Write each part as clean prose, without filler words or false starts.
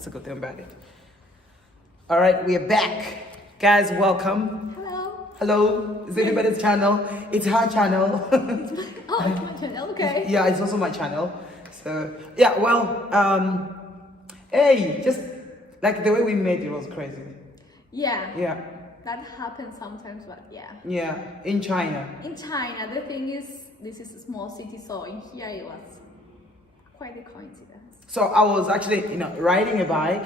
That's a good thing about it. All right, we're back. Guys, welcome. Hello. Hello. It's everybody's channel. It's her channel. Oh, it's my channel, okay. Yeah, it's also my channel. So, yeah, well, hey, just like the way we met, it was crazy. Yeah. Yeah. That happens sometimes, but yeah. Yeah, in China. In China, the thing is, this is a small city, so in here it was quite a coincidence. So I was actually, riding a bike,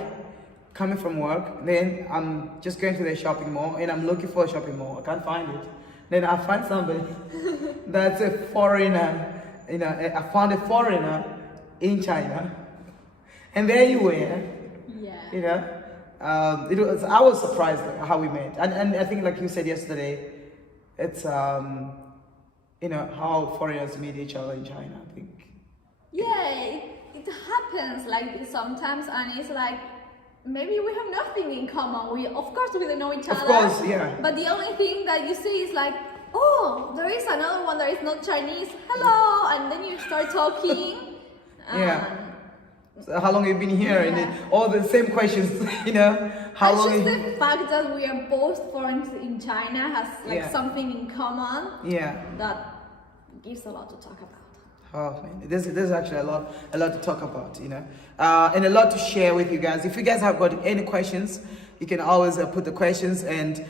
coming from work. Then I'm just going to the shopping mall, and I'm looking for a shopping mall. I can't find it. Then I find somebody that's a foreigner. I found a foreigner in China, and there you were. Yeah. I was surprised how we met, and I think, like you said yesterday, it's how foreigners meet each other in China. I think. Yeah, it happens like this sometimes, and it's like maybe we have nothing in common. Of course we don't know each other. Of course, yeah. But the only thing that you see is like, oh, there is another one that is not Chinese. Hello, and then you start talking. Yeah. So how long have you been here? Yeah. And all the same questions, how It's long? just the fact that we are both foreigners in China has something in common. Yeah. That gives a lot to talk about. Oh man, there's actually a lot to talk about, and a lot to share with you guys. If you guys have got any questions, you can always put the questions. And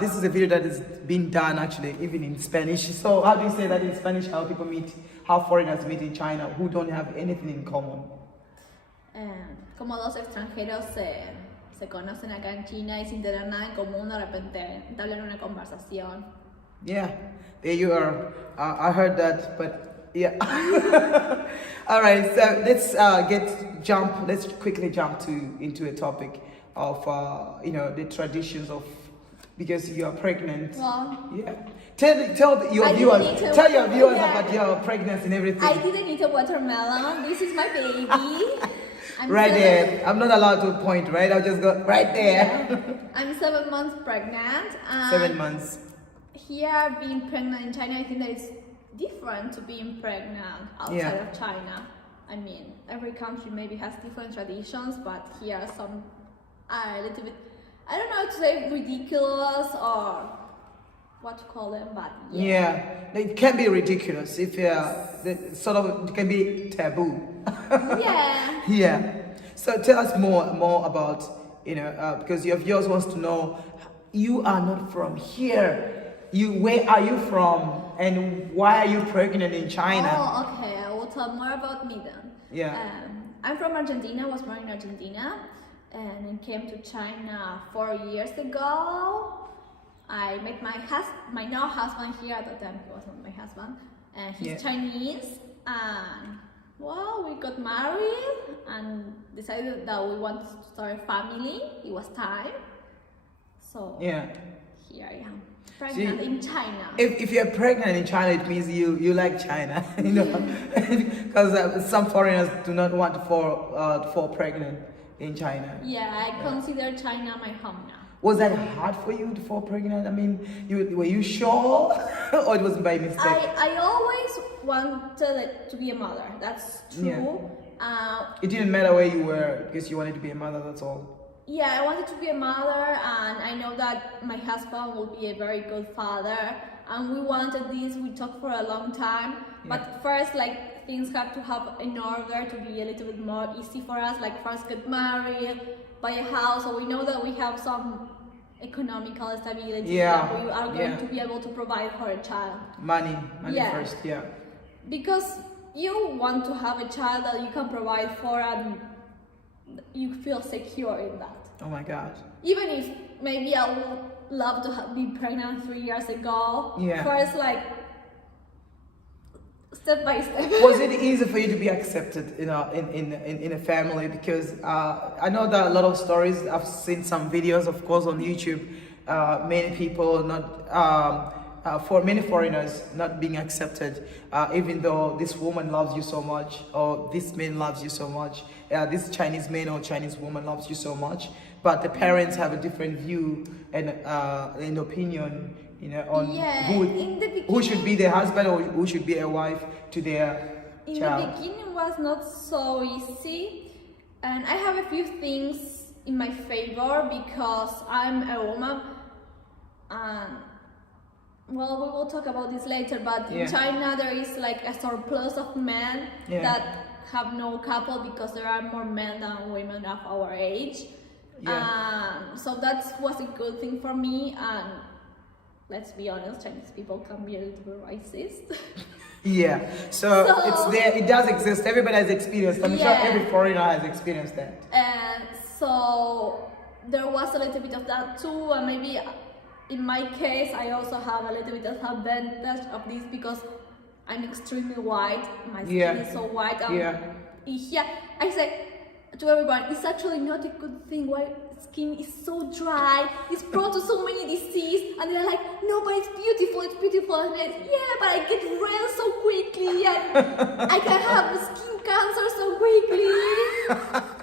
this is a video that is being done actually even in Spanish. So how do you say that in Spanish? How foreigners meet in China who don't have anything in common? Como dos extranjeros se conocen acá en China y sin tener nada en común, de repente entablan una conversación. Yeah, there you are. I heard that, but yeah. All right, so let's quickly jump into a topic of the traditions of, because you are pregnant. Well, yeah. Tell your viewers about your pregnancy and everything. I didn't eat a watermelon. This is my baby. Right there. I'm not allowed to point, right? I'll just go right there. Yeah. I'm 7 months pregnant. 7 months. Here, being pregnant in China, I think that it's different to being pregnant outside of China. I mean, every country maybe has different traditions, but here some are a little bit, I don't know how to say, ridiculous or what to call them, but yeah, it can be ridiculous if it can be taboo. Yeah. Yeah. So tell us more about because your viewers wants to know, you are not from here. Where are you from, and why are you pregnant in China? Oh, okay. I will tell more about me then. Yeah. I'm from Argentina. I was born in Argentina, and I came to China 4 years ago. I met my now husband here. At the time, he was not my husband, and he's Chinese. And well, we got married and decided that we wanted to start a family. It was time. So here I am, pregnant in China. If you're pregnant in China, it means you like China, because some foreigners do not want to fall pregnant in China. Yeah, I consider China my home now. Was that hard for you to fall pregnant? I mean, were you sure, or it was by mistake? I always wanted to be a mother. That's true. Yeah. It didn't matter where you were because you wanted to be a mother. That's all. Yeah, I wanted to be a mother, and I know that my husband will be a very good father. And we wanted this. We talked for a long time. But first, things have to have in order to be a little bit more easy for us. First get married, buy a house, so we know that we have some economical stability that we are going to be able to provide for a child. Money first, Because you want to have a child that you can provide for and you feel secure in that. Oh my God. Even if maybe I would love to be pregnant 3 years ago. First, step by step. Was it easy for you to be accepted in a family? Because I know that a lot of stories, I've seen some videos, of course, on YouTube. Many people for many foreigners not being accepted, even though this woman loves you so much, or this man loves you so much, this Chinese man or Chinese woman loves you so much, but the parents have a different view and opinion, on who should be their husband or who should be a wife to their child. In the beginning was not so easy And I have a few things in my favor because I'm a woman. And well, we will talk about this later, but in China there is like a surplus of men that have no couple because there are more men than women of our age. So that was a good thing for me. And let's be honest, Chinese people can be a little bit racist. So it's there, it does exist. Everybody has experienced. I'm sure every foreigner has experienced that. And so there was a little bit of that too, and maybe in my case I also have a little bit of advantage of this because I'm extremely white. My skin is so white. I say to everyone, it's actually not a good thing. White skin is so dry. It's prone to so many diseases, and they're like, no, but it's beautiful. It's beautiful. And I say, but I get red so quickly, and I can have skin cancer so quickly.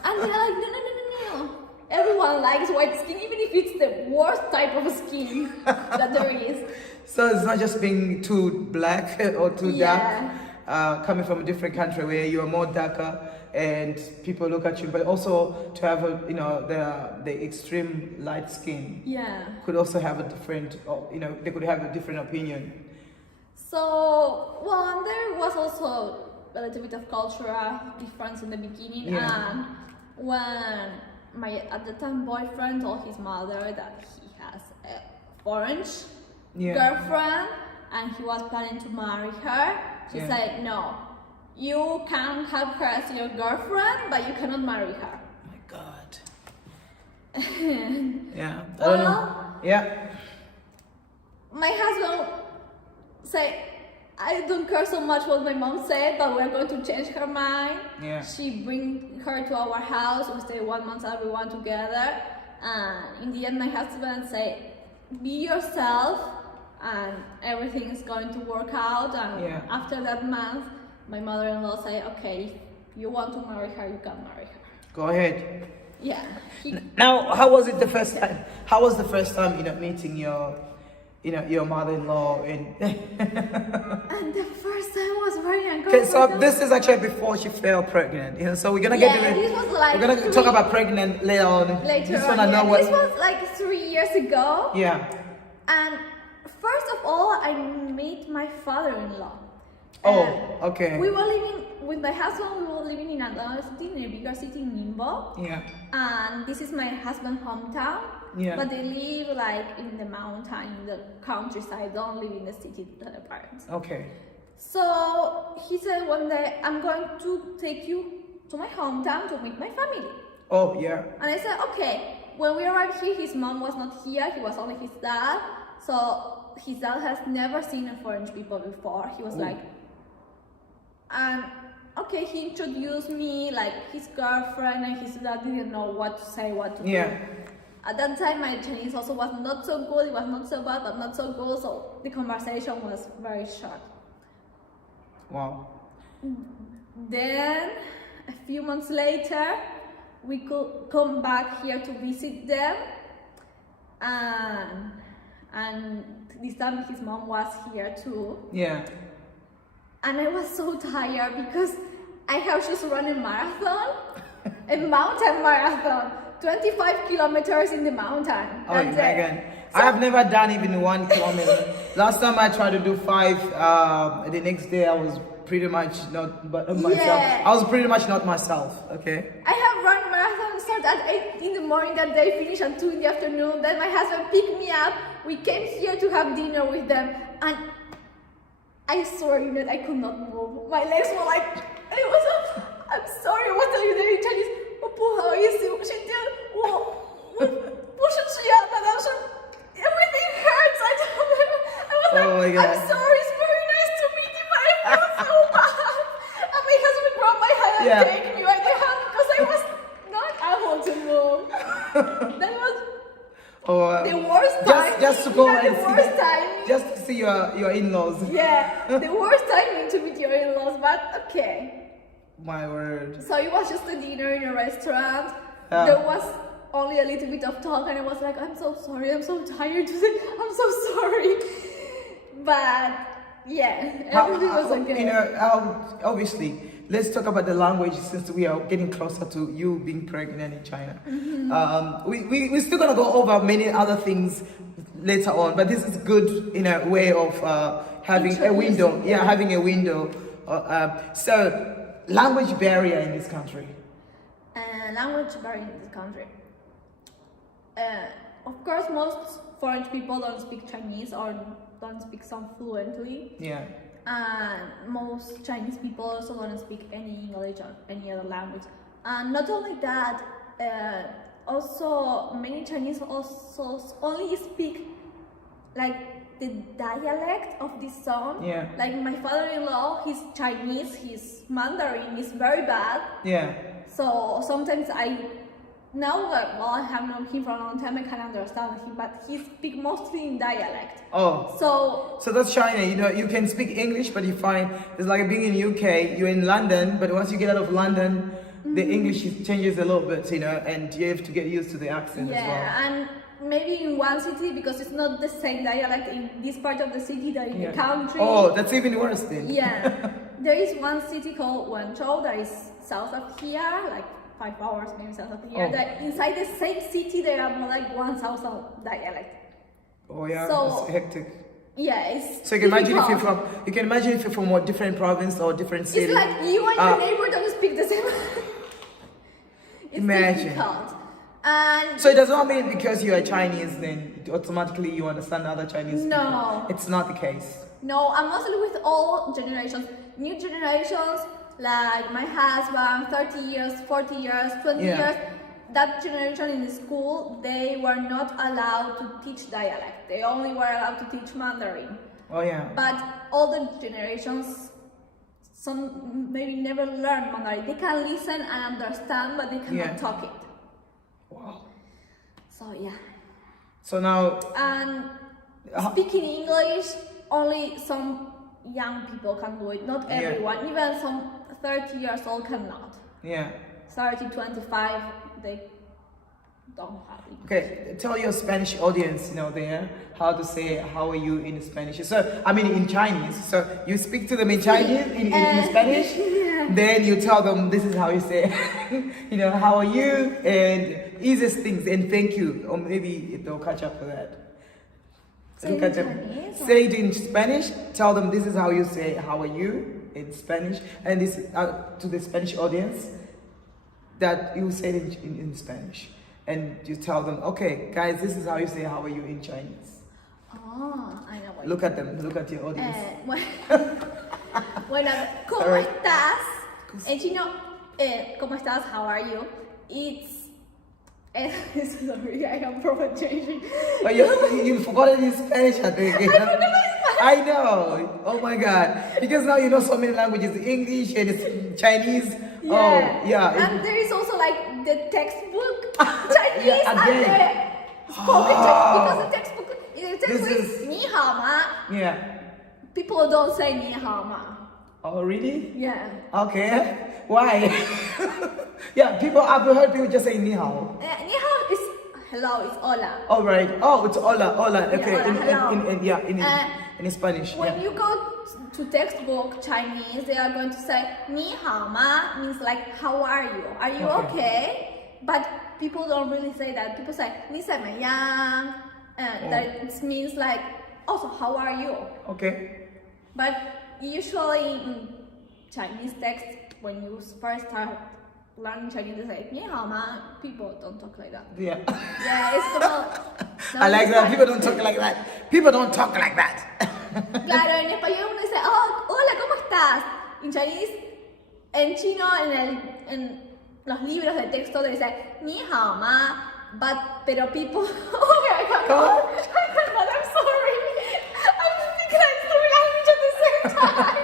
And they're like, no. Everyone likes white skin, even if it's the worst type of skin that there is. So it's not just being too black or too dark, coming from a different country where you are more darker and people look at you, but also to have the extreme light skin could also have a different, they could have a different opinion. So, and there was also a little bit of cultural difference in the beginning, and when my at the time boyfriend told his mother that he has a foreign girlfriend and he was planning to marry her, she said, no, you can have her as your girlfriend, but you cannot marry her. Oh my God. I don't know. My husband said, I don't care so much what my mom said, but we're going to change her mind. She bring her to our house. We stay 1 month everyone together. And in the end, my husband said, be yourself and everything is going to work out. And after that month, my mother-in-law said, okay, if you want to marry her, you can marry her. Go ahead. Now, how was it the first time? How was the first time, meeting your mother-in-law? And the first time was very uncomfortable. Okay, so this is actually before she fell pregnant. So we're gonna we're gonna talk about pregnant later on. This was like 3 years ago. And first of all, I met my father-in-law. Okay. We were living with my husband. We were living in another city, in a bigger city, Ningbo. And this is my husband's hometown. But they live like in the mountain, in the countryside. Don't live in the city, their parents. Okay. So he said one day, I'm going to take you to my hometown to meet my family. And I said, okay. When we arrived here, his mom was not here. He was only his dad. So his dad has never seen a foreign people before. He was like, and okay, he introduced me like his girlfriend, and his dad didn't know what to say, what to do. At that time, my Chinese also was not so good. It was not so bad, but not so good. So the conversation was very short. Wow. Then, a few months later, we could come back here to visit them. And this time his mom was here too. And I was so tired because I have just run a marathon, a mountain marathon, 25 kilometers in the mountain. Oh my God. I have never done even 1 kilometer. Last time I tried to do 5, the next day I was pretty much not myself. I was pretty much not myself, okay? I have run a marathon, start at 8 in the morning that day, finish at 2 in the afternoon. Then my husband picked me up. We came here to have dinner with them. And I swear that I could not move. My legs were like, I'm sorry, I was telling you that in Chinese. 我不好意思，我今天我不是这样的，但是 everything hurts. I was like, I'm sorry, it's very nice to meet you, but I feel so bad. And my husband grabbed my hand and take me by the hand because I was not able to move. That was the worst time. Just to go and the worst time. Just to see your in-laws. The worst timing to meet your in-laws, but okay. My word. So it was just a dinner in a restaurant. There was only a little bit of talk, and I was like, I'm so sorry, I'm so tired today, I'm so sorry. But everything was okay. Obviously, let's talk about the language since we are getting closer to you being pregnant in China. We're still gonna go over many other things later on, but this is good in a way of having a window. Yeah, having a window. So, language barrier in this country. Language barrier in this country. Of course, most foreign people don't speak Chinese or don't speak some fluently. Yeah. And most Chinese people also don't speak any English or any other language. And not only that, also many Chinese also only speak like the dialect of this song. Yeah. Like my father-in-law, he's Chinese, his Mandarin is very bad. Yeah. So sometimes now that I have known him for a long time, I can understand him, but he speaks mostly in dialect. Oh. So that's China. You know, you can speak English, but you find it's like being in UK. You're in London, but once you get out of London, the English changes a little bit, you know, and you have to get used to the accent as well. Yeah, and maybe in one city, because it's not the same dialect in this part of the city that in the country. Oh, that's even worse then. Yeah. There is one city called Guangzhou that is south of here, like 5 hours maybe south of here. Oh. That inside the same city there are more like 1,000 dialect. Oh yeah, So- it's hectic. Yeah, it's So you can imagine difficult. if you're from a different province or different city. It's like you and your neighbor don't speak the same. It's Imagine. difficult. And So it does not mean because you are Chinese, then automatically you understand other Chinese No. people. It's not the case. no, and mostly with all generations, new generations, like my husband, 30 years, 40 years, 20 Yeah. years, that generation in the school, they were not allowed to teach dialect. They only were allowed to teach Mandarin. Oh yeah. But older generations, some maybe never learn Mandarin. They can listen and understand, but they cannot Yeah. talk it. Wow. So yeah. So now, And Uh, speaking English, only some young people can do it, not Yeah. everyone. Even some 30 years old cannot. yeah. 30, 25, they don't have it. Okay, tell your Spanish audience, you know, there how to say "how are you" in Spanish. So I mean in Chinese. So you speak to them in Chinese, in Spanish. Yeah. Then you tell them this is how you say, you know, "how are you" and easiest things and "thank you," or maybe they'll catch up with that. Say it in Chinese, or- Say it in Spanish. Tell them this is how you say "how are you" in Spanish, and this to the Spanish audience that you say it in Spanish. And you tell them, okay, guys, this is how you say "how are you" in Chinese. Oh, I know what. Look at them. Look at your audience. Bueno, ¿cómo Alright. estás? En chino, ¿cómo estás? How are you? It's sorry, I have problem changing. But you forgot it in Spanish, I think. I know. Oh my God. Because now you know so many languages: English and it's Chinese. Yeah. Oh, yeah. And there is also like the textbook Chinese Yeah, and again. the spoken Chinese, because the textbook This is is- 你好吗? Yeah. People don't say 你好吗? Oh, really? Yeah. Okay. Why? Yeah, I've heard people just say ni hao. 你好 is hello, it's hola. All right. Oh, it's hola, hola. Okay. hola, hello. In Spanish. When Yeah. you go to textbook Chinese, they are going to say 你好吗 means like how are you? Are you Okay. okay? But people don't really say that. People say 你怎么样? That it means like also how are you? Okay. But usually in Chinese text, when you first start learning Chinese, they say 你好吗? People don't talk like that. Yeah. Yeah, it's como. I like that. People don't talk like that. People don't talk like that. Claro, en español uno dice, oh, hola, ¿cómo estás? En Chinese, en chino, en los libros de texto te dice, 你好吗? Pero people, okay, I cannot, I'm sorry. I'm speaking like three languages at the same time.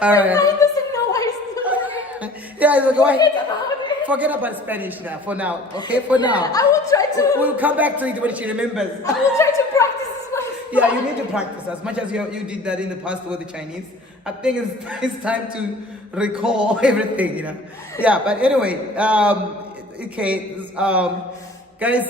All My right. mind doesn't know what it's doing. Yeah, it's okay. Forget about it. Forget about Spanish now. For now. Okay. For now. I will try to, We'll come back to it when she remembers. I will try to practice as much. Yeah, you need to practice as much as you did that in the past with the Chinese. I think it's time to recall everything, you know. Yeah, but anyway, okay. Guys,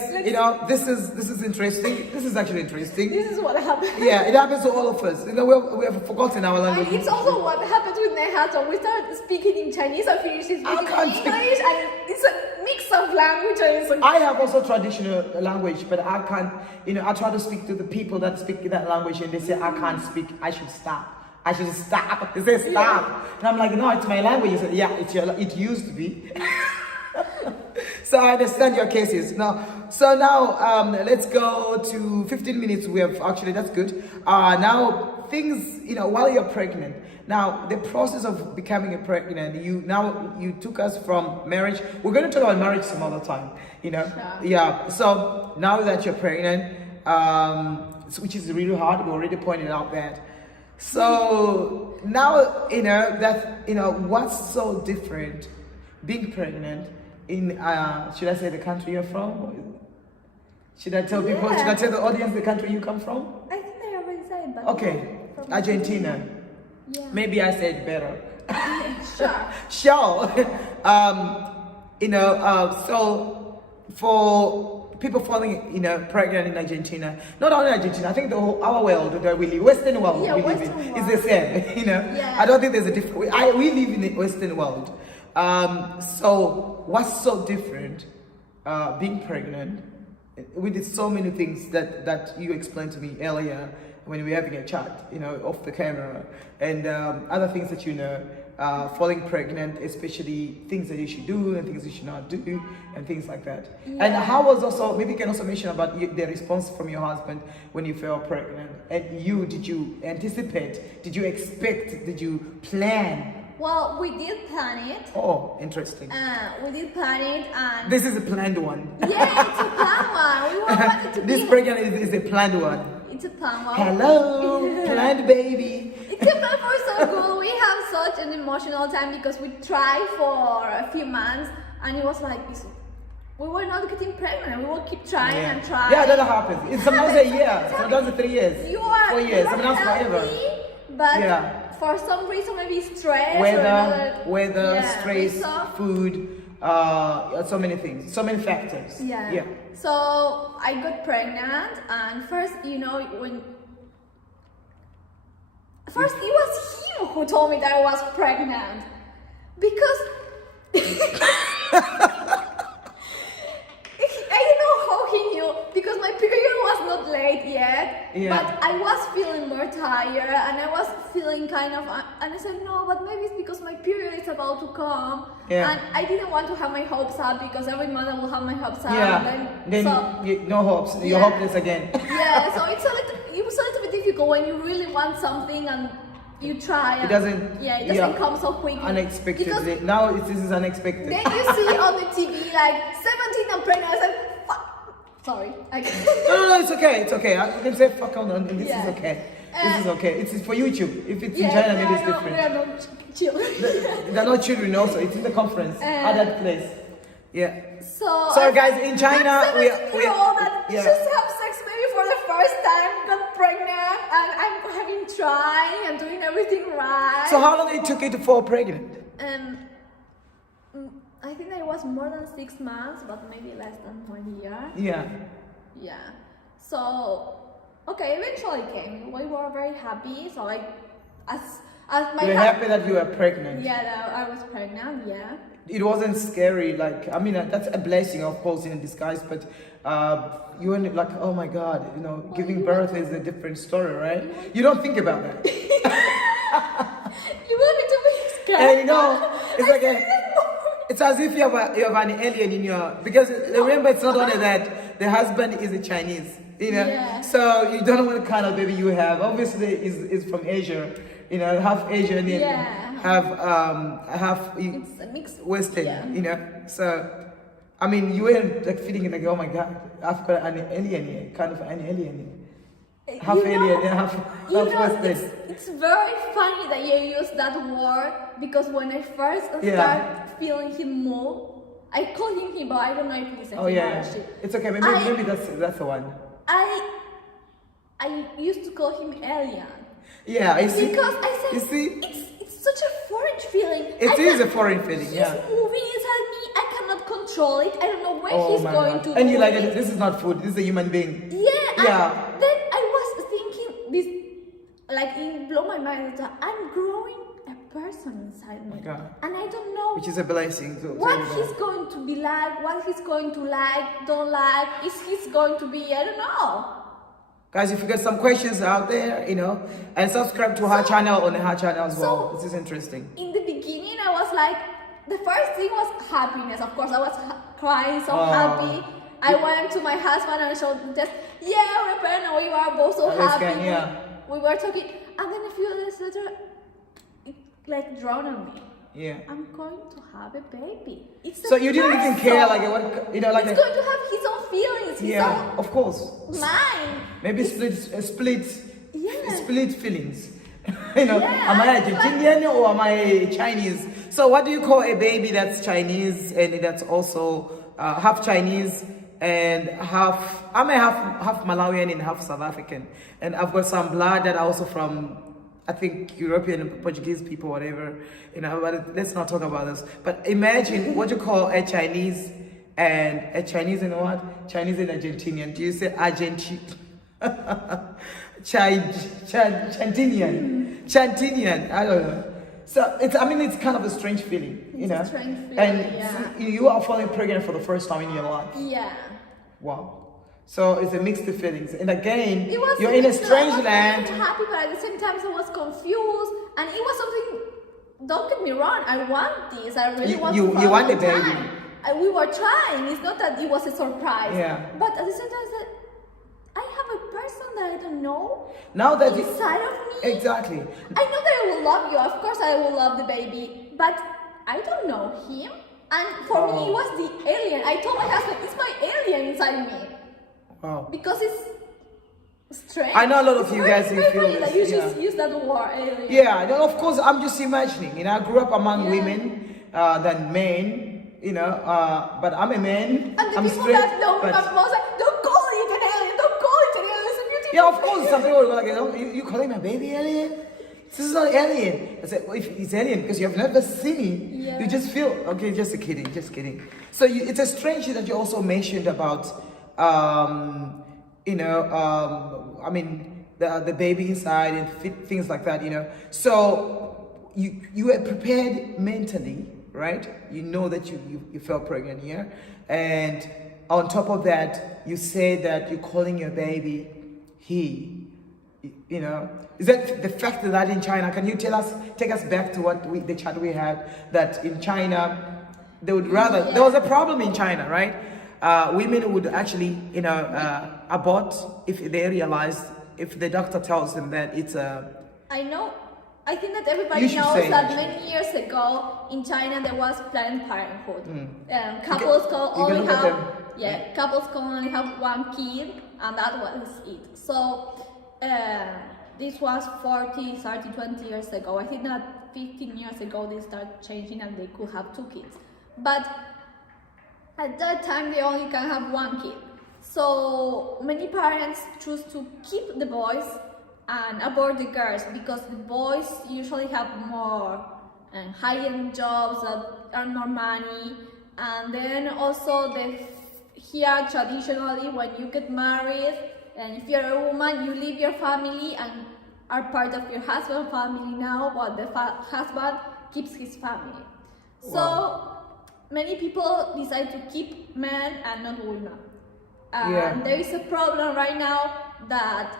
this is interesting. This is actually interesting. This is what happened. Yeah, it happens to all of us. We have forgotten our language. It's also what happened with my husband. We started speaking in Chinese and finished speaking in English, and it's a mix of languages. I have also traditional language, but I can't. I try to speak to the people that speak that language, and they say I can't speak. I should stop. I should stop. They say stop, and I'm like, no, it's my language. They say, yeah, it used to be. So I understand your cases. Now, let's go to 15 minutes. We have actually, that's good. Now things, while you're pregnant. Now the process of becoming a pregnant, you took us from marriage. We're going to talk about marriage some other time. Sure. Yeah. So now that you're pregnant, which is really hard, we already pointed out that. So now what's so different being pregnant in should I say the country you're from? Should I tell people? Should I tell the audience the country you come from? I think I already said, but okay, Argentina. Yeah. Maybe I said better. Sure. So for people falling, pregnant in Argentina, not only Argentina, I think our world that we live, Western world we live in, is the same. Yeah. I don't think there's a difference. We live in the Western world. So what's so different being pregnant? We did so many things that you explained to me earlier when we were having a chat, off the camera, and other things that falling pregnant, especially things that you should do and things you should not do, and things like that. Yeah. And how was also, maybe you can also mention about the response from your husband when you fell pregnant. And did you anticipate? Did you expect? Did you plan? Well, we did plan it. Oh, interesting. We did plan it, and this is a planned one. Yeah, it's a planned one. We wanted to this pregnant is a planned one. It's a planned one. Hello, planned baby. It's a plan for so good. We have such an emotional time because we tried for a few months, and it was like this. We were not getting pregnant. We will keep trying and trying. Yeah, that happens. It's sometimes a year, sometimes 3 years, 4 years, sometimes forever. But for some reason, maybe stress, weather, stress, food, so many things, so many factors. Yeah. So I got pregnant, and first, first it was him who told me that I was pregnant, because I don't know how he knew, because my period was not late yet, but I was feeling more tired, and I was feeling kind of, and I said, no, but maybe it's because my period is about to come, and I didn't want to have my hopes up, because every mother will have my hopes up, no hopes, you're hopeless again. Yeah, so it was a little bit difficult when you really want something and you try. It doesn't come so quickly. Unexpectedly. Now this is unexpected. Then you see on the TV like 17 and pregnant. I said, fuck. Sorry. No, it's okay. It's okay. I can say fuck on, and this is okay. This is okay. It's for YouTube. If it's in China, maybe it's different. We are not children. They're not children also. It's in the conference at that place. Yeah. So guys, in China, we just have sex maybe for the first time, got pregnant, and I'm having trying and doing everything right. So how long it took you to fall pregnant? I think that it was more than 6 months, but maybe less than 1 year. Yeah. So, okay, eventually it came. We were very happy. So you were happy that you were pregnant? Yeah, I was pregnant. Yeah. It wasn't scary, that's a blessing, of course, in disguise, but you weren't like, oh my God, giving birth is a different story, right? You don't think about that. You want me to be scared? And it's like it's as if you have an alien in your, because remember, it's not only that, the husband is a Chinese, so you don't know what kind of baby you have. Obviously, is from Asia, half Asian, half it's a mixed Western, So, I mean, you weren't like feeling like, oh my God, I've got an alien here, kind of an alien here. Half alien and half Western. It's very funny that you use that word, because when I first started feeling him move, I call him he, but I don't know if he's a he or she. It's okay, maybe that's the one. I used to call him alien. Yeah, I see. Because I said, you see? it's such a foreign feeling. It is a foreign feeling, He's moving inside me, I cannot control it. I don't know where Oh he's my going God. to And do you're like, it. this is not food. This is a human being. Yeah. Yeah. And then I was thinking this, like it blew my mind that I'm growing a person inside me, my God. and I don't know Which is a blessing. what he's going to be like, what he's going to like, don't like, is he's going to be, I don't know. Guys, if you got some questions out there, and subscribe to her channel on her channel as well. This is interesting. In the beginning, I was like, the first thing was happiness. Of course, I was crying, so happy. I went to my husband and showed him just, yeah, we're pregnant. We were both so That's happy. good, yeah. We were talking, and then a few days later, it like dawned on me. Yeah. I'm going to have a baby. It's So you didn't even care, like what, like He's going to have his own feelings, his yeah, own of course. mind. Maybe split Yeah. feelings. Yeah, Am I it's Argentinian or am I Chinese? So what do you call a baby that's Chinese and that's also half Chinese and half? I'm a half Malawian and half South African, and I've got some blood that are also from, I think, European, Portuguese people, whatever. But let's not talk about this. But imagine what you call a Chinese and a Chinese and what? Chinese and Argentinian. Do you say Argentine? Chantinian, I don't know. So it's kind of a strange feeling, It's a strange feeling, And yeah. you are falling pregnant for the first time in your life. Yeah. Wow. So it's a mixed feelings. And again, It was you're in a mixed. strange I was land. very happy, but at the same time, I was confused, and it was something. Don't get me wrong. I want this. I really want. You to for a want long a baby. time. And we were trying. It's not that it was a surprise. Yeah. But at the same time, that I have a person that I don't know Now that inside of me. exactly. I know that I will love you. Of course, I will love the baby, but I don't know him. And for me, it was the alien. I told my husband, "It's my alien inside me." Wow. Because it's strange. I know a lot of It's you very, guys who very feel funny that you this, just yeah. use that word, alien. Yeah, no, of course, I'm just imagining. I grew up among Yeah. women than men. But I'm a man. And the I'm people straight. that know me, but- my mom like, don't call it an alien, don't call it an alien, it's a beautiful Yeah, of course, thing." some people will be like, you calling my baby alien? This is not alien. I said, well, if it's alien because you have never seen me, Yeah. you just feel, okay, just kidding. So it's a strange thing that you also mentioned about, the baby inside and things like that, So you were prepared mentally, right? You know that you felt pregnant here. And on top of that, you say that you're calling your baby he. Is that the fact that in China, can you take us back to the chat we had, that in China, they would rather, Yeah. there was a problem in China, right? Women would actually, abort if they realize, if the doctor tells them that it's a, I know. I think that everybody You should knows say that it. many years ago in China there was Planned Parenthood. Mm. Couples You can can only look at have them. couples can only have one kid, and that was it. So this was 40, 30, 20 years ago. I think that 15 years ago they started changing and they could have two kids. But at that time they only can have one kid. So many parents choose to keep the boys and abort the girls because the boys usually have more high-end jobs that earn more money, and then also here traditionally when you get married and if you're a woman you leave your family and are part of your husband's family now, but the husband keeps his family. Wow. So many people decide to keep men and not women. Yeah. There is a problem right now that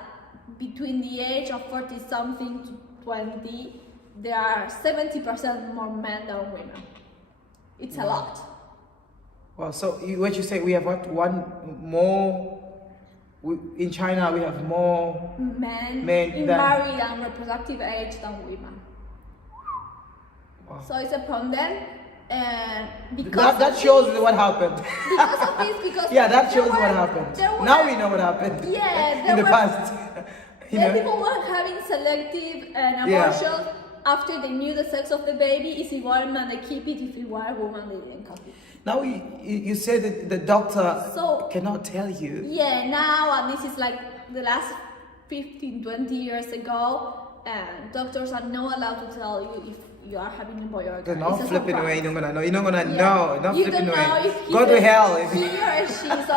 between the age of 40 something to 20, there are 70% more men than women. It's a lot. well, so what you say, we have one more, in China we have more, Men Men in than- married and reproductive age than women. wow. So it's a problem then. Because That of shows this- what happened. because of this, because Yeah, that there shows what were- happened. there were- Now we know what happened. Yeah, in there the were- past. Yeah, people were having selective Yeah. abortions after they knew the sex of the baby. If it were a man, they keep it. If it were a woman, they didn't keep it. Now you said that the doctor So- cannot tell you. Yeah, now, and this is like the last 15, 20 years ago, doctors are not allowed to tell you if you are having a boy or a They're girl. not It's a flipping surprise. away. You're not gonna know. You're not gonna Yeah. know. Not You flipping don't know away. if he's Go to hell. he or a she. So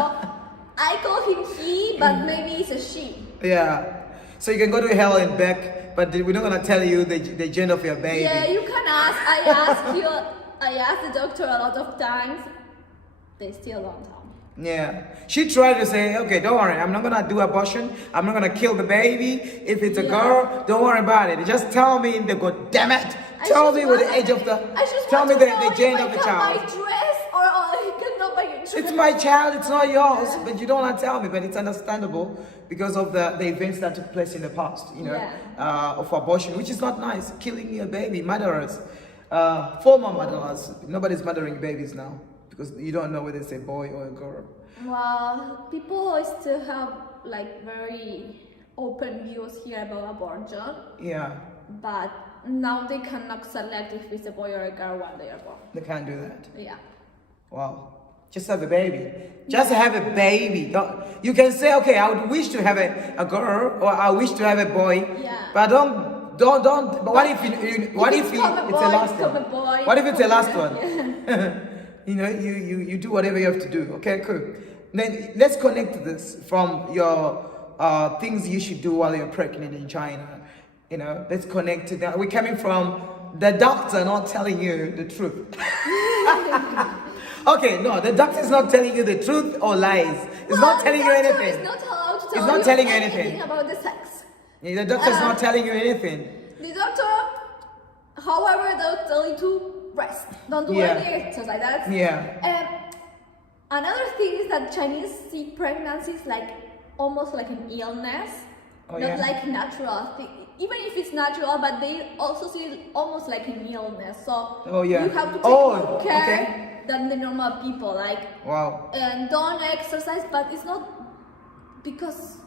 I call him he, but maybe it's a she. Yeah. So you can go to hell and back, but we're not gonna tell you the gender of your baby. Yeah, you can ask. I asked the doctor a lot of times. They still don't tell me. Yeah. She tried to say, okay, don't worry, I'm not gonna do abortion. I'm not gonna kill the baby. If it's a Yeah. girl, don't worry about it. Just tell me the god damn it. I Tell just me what the want- age of the I just tell want me to know the gender of if the I can child. buy dress or I cannot buy a dress. It's my child, it's not yours, but you don't want to tell me, but it's understandable because of the events that took place in the past, you know, Yeah. of abortion, which is not nice. Killing your baby, murderers, former murderers. Nobody's murdering babies now because you don't know whether it's a boy or a girl. Well, people still have like very open views here about abortion, Yeah, but now they cannot select if it's a boy or a girl when they are born. they can't do that. Yeah. Wow. Just have a baby. Just have a baby. You can say, okay, I would wish to have a girl or I wish to have a boy. Yeah. But don't. But what if what if it's a it's boy, the last become one? a boy. What if it's the last one? You know, you do whatever you have to do. Okay, cool. Then let's connect this from your things you should do while you're pregnant in China. You know, let's connect to that. We're coming from the doctor not telling you the truth. Okay, no, the doctor is not telling you the truth or lies. It's not telling you anything. It's not allowed to It's tell not you telling you anything anything. about the sex. The doctor's not telling you anything. The doctor, however, they'll tell you to rest. Don't do Yeah. any exercise. That's Yeah. another thing is that Chinese see pregnancies like almost like an illness, Oh, not yeah. like natural. Even if it's natural, but they also see it almost like an illness. So Oh, yeah. you have to take Oh, more care okay. than the normal people. Like Wow. and don't exercise, but it's not because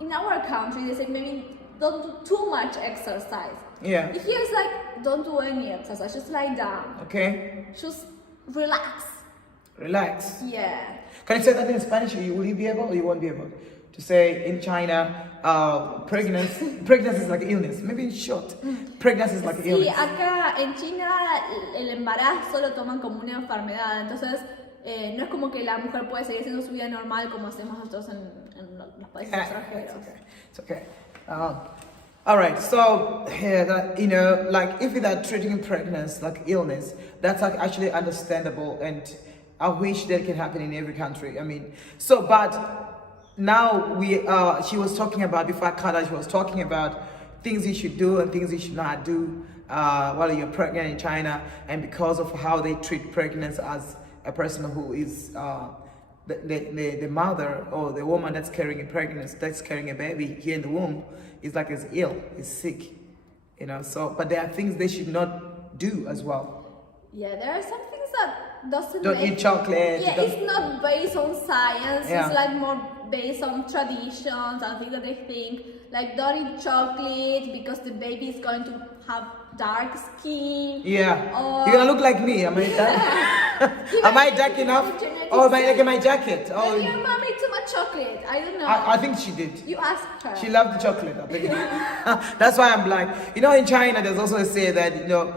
in our country they say maybe don't do too much exercise. Yeah. Here it's like don't do any exercise, just lie down, Okay. just relax. Relax. Yeah. Can you say that in Spanish? Will you be able or you won't be able to say in China, pregnancy is like illness? Maybe in short, pregnancy is like Sí, illness. acá en China el embarazo lo toman como una enfermedad, entonces no es como que la mujer puede seguir haciendo su vida normal como hacemos nosotros en los países extranjeros. It's okay. All right. So that, you know, like if they're treating pregnancy like illness, that's like actually understandable, and I wish that can happen in every country. I mean, so but now she was talking about before I cut her, she was talking about things you should do and things you should not do while you're pregnant in China, and because of how they treat pregnancy as a person who is the mother or the woman that's carrying a pregnancy, that's carrying a baby here in the womb, is like is ill, is sick, you know. So, but there are things they should not do as well. Yeah, there are some things that doesn't Don't make, eat chocolate. Yeah, it's not based on science. Yeah. It's like more based on traditions and things that they think. Like don't eat chocolate because the baby is going to have dark skin. Yeah, Or- you're gonna look like me. Am I dark? Am I dark enough? Or am I like my jacket? Oh, Maybe your mom ate too much chocolate. I don't know. I think she did. You asked her. She loved the chocolate, I think. That's why I'm black. You know, in China, there's also a say that, you know,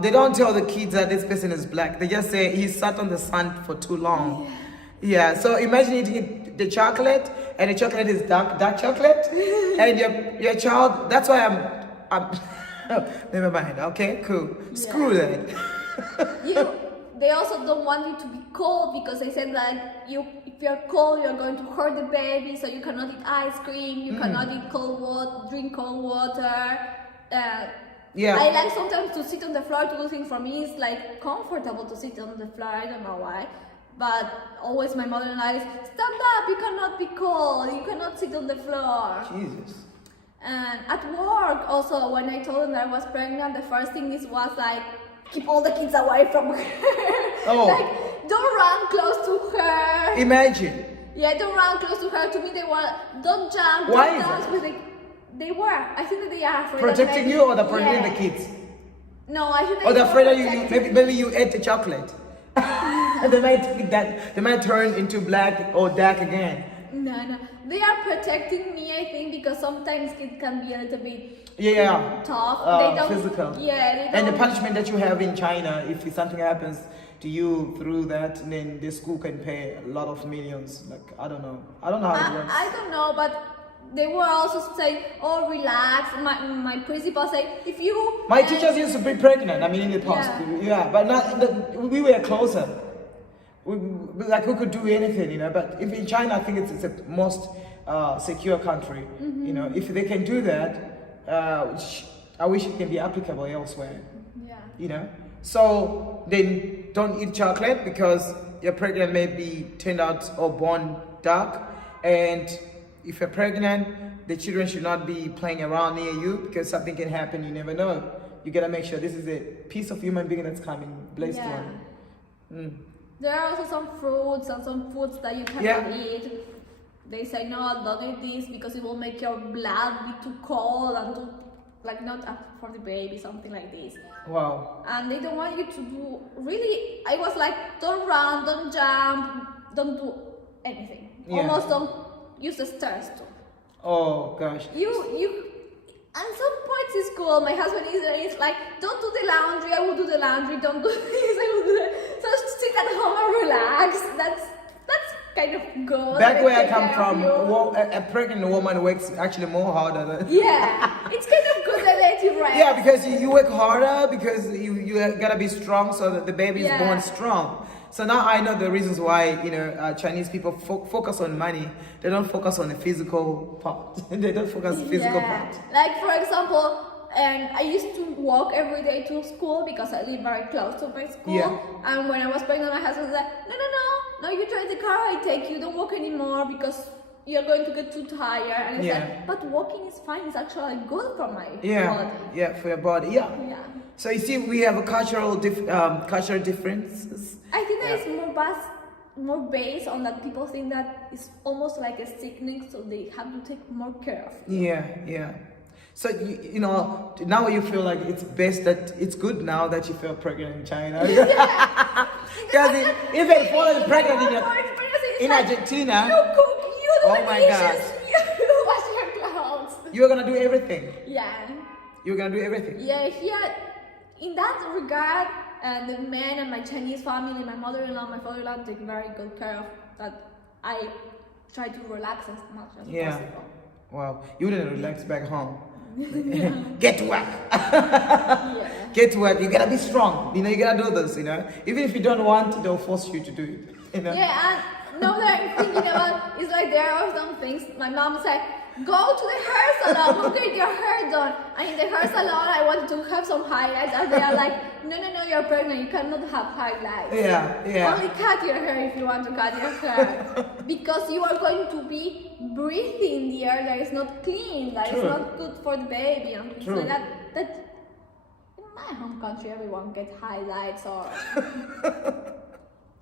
they don't tell the kids that this person is black. They just say he sat on the sun for too long. Yeah, so imagine eating the chocolate, and the chocolate is dark chocolate, and your child, that's why I'm never mind, okay, cool. Screw that. They also don't want you to be cold because they said that if you're cold, you're going to hurt the baby, so you cannot eat ice cream, you cannot eat cold water, drink cold water. Yeah. I like sometimes to sit on the floor to do things. For me, it's like comfortable to sit on the floor. I don't know why, but always my mother-in-law is stand up. You cannot be cold. You cannot sit on the floor. Jesus. And at work, also, when I told them that I was pregnant, the first thing was like, keep all the kids away from her. Oh. Like, don't run close to her. Imagine. Yeah, don't run close to her. To me, they were, don't jump. Why don't is dance that? with the, they were. I think that they are afraid. Protecting you or they're protecting the kids? No, I think they Or they're were afraid that you protecting- maybe you ate the chocolate. And they might turn into black or dark again. No. They are protecting me, I think, because sometimes it can be a little bit Yeah. tough. They don't, Physical. Yeah, they don't. And the punishment that you have in China, if something happens to you through that, then the school can pay a lot of millions. Like, I don't know how it works. I don't know, but they were also saying, "Oh, relax." My principal said, "If you." My teachers used to be pregnant. I mean, in the past, yeah, but we were closer. Like we could do anything, you know. But if in China, I think it's the most secure country. You know, if they can do that, I wish it can be applicable elsewhere. Yeah. You know, so then don't eat chocolate because you're pregnant may be turned out or born dark, and if you're pregnant, the children should not be playing around near you because something can happen. You never know. You gotta make sure this is a piece of human being that's coming. Blessed one. There are also some fruits and some foods that you cannot eat. They say no, don't eat this because it will make your blood be too cold and too, like not for the baby, something like this. Wow. And they don't want you to do really. I was like, don't run, don't jump, don't do anything. Yeah. Almost don't use the stairs too. Oh gosh. You. At some points in school, my husband is like, don't do the laundry. I will do the laundry. Don't do this. I will do that. So sit at home and relax. That's kind of good. Back where I come from, a pregnant woman works actually more harder than. Yeah, it's kind of good that they let you rest. Yeah, because you work harder because you gotta be strong so that the baby is born strong. So now I know the reasons why Chinese people focus on money. They don't focus on the physical part. They don't focus on the physical part. Like for example, and I used to walk every day to school because I live very close to my school. Yeah. And when I was pregnant, my husband was like, no, you drive the car, I take you. Don't walk anymore because you're going to get too tired. And I said, but walking is fine. It's actually good for my body. Yeah, for your body. Yeah. So you see, we have a cultural differences. I think that it's more based on that people think that it's almost like a sickness, so they have to take more care of it. Yeah. So you know, now you feel like it's best that it's good now that you feel pregnant in China. Because if they fall pregnant in Argentina, you cook, you do oh my God, you wash your clothes. You're gonna do everything. Yeah. You're gonna do everything. Yeah, here, in that regard, the men and my Chinese family, my mother-in-law, my father-in-law take very good care of that. I try to relax as much as possible. Wow, you didn't relax back home. Get to work. Get to work. You gotta be strong. You know, you gotta do this. You know, even if you don't want, they'll force you to do it. You know. Yeah, and now that I'm thinking about, it's like there are some things. My mom said, go to the hair salon, go get your hair done. And in the hair salon, I wanted to have some highlights, and they are like, no, you're pregnant, you cannot have highlights. Yeah. Only cut your hair if you want to cut your hair, because you are going to be breathing the air that is not clean, that is not good for the baby, and things like that. That in my home country, everyone gets highlights or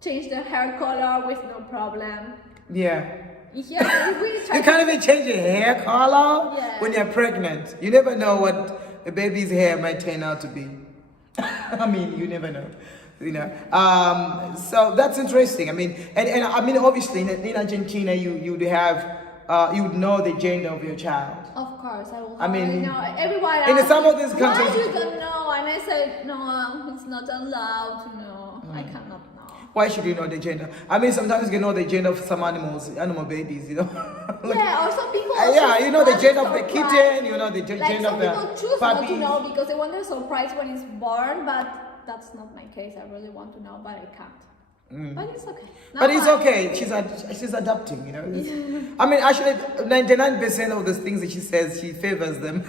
change their hair color with no problem. Yeah. Yeah, you can't even change your hair color when you're pregnant. You never know what the baby's hair might turn out to be. I mean, you never know. You know. So that's interesting. I mean, and I mean, obviously in Argentina, you would have you would know the gender of your child. Of course, I will. I mean, everyone. In some of these countries, why you don't know? And I said, no, it's not allowed to know. I cannot know. Why should you know the gender? I mean, sometimes you can know the gender of some animal babies, you know. Yeah, or some people. You know the gender of the kitten, you know the gender of the puppy. Some people choose puppy. not to know because they want their surprise when it's born, but that's not my case. I really want to know, but I can't. But it's okay. But it's okay. She's adapting, you know. I mean, actually, 99% of those things that she says, she favors them.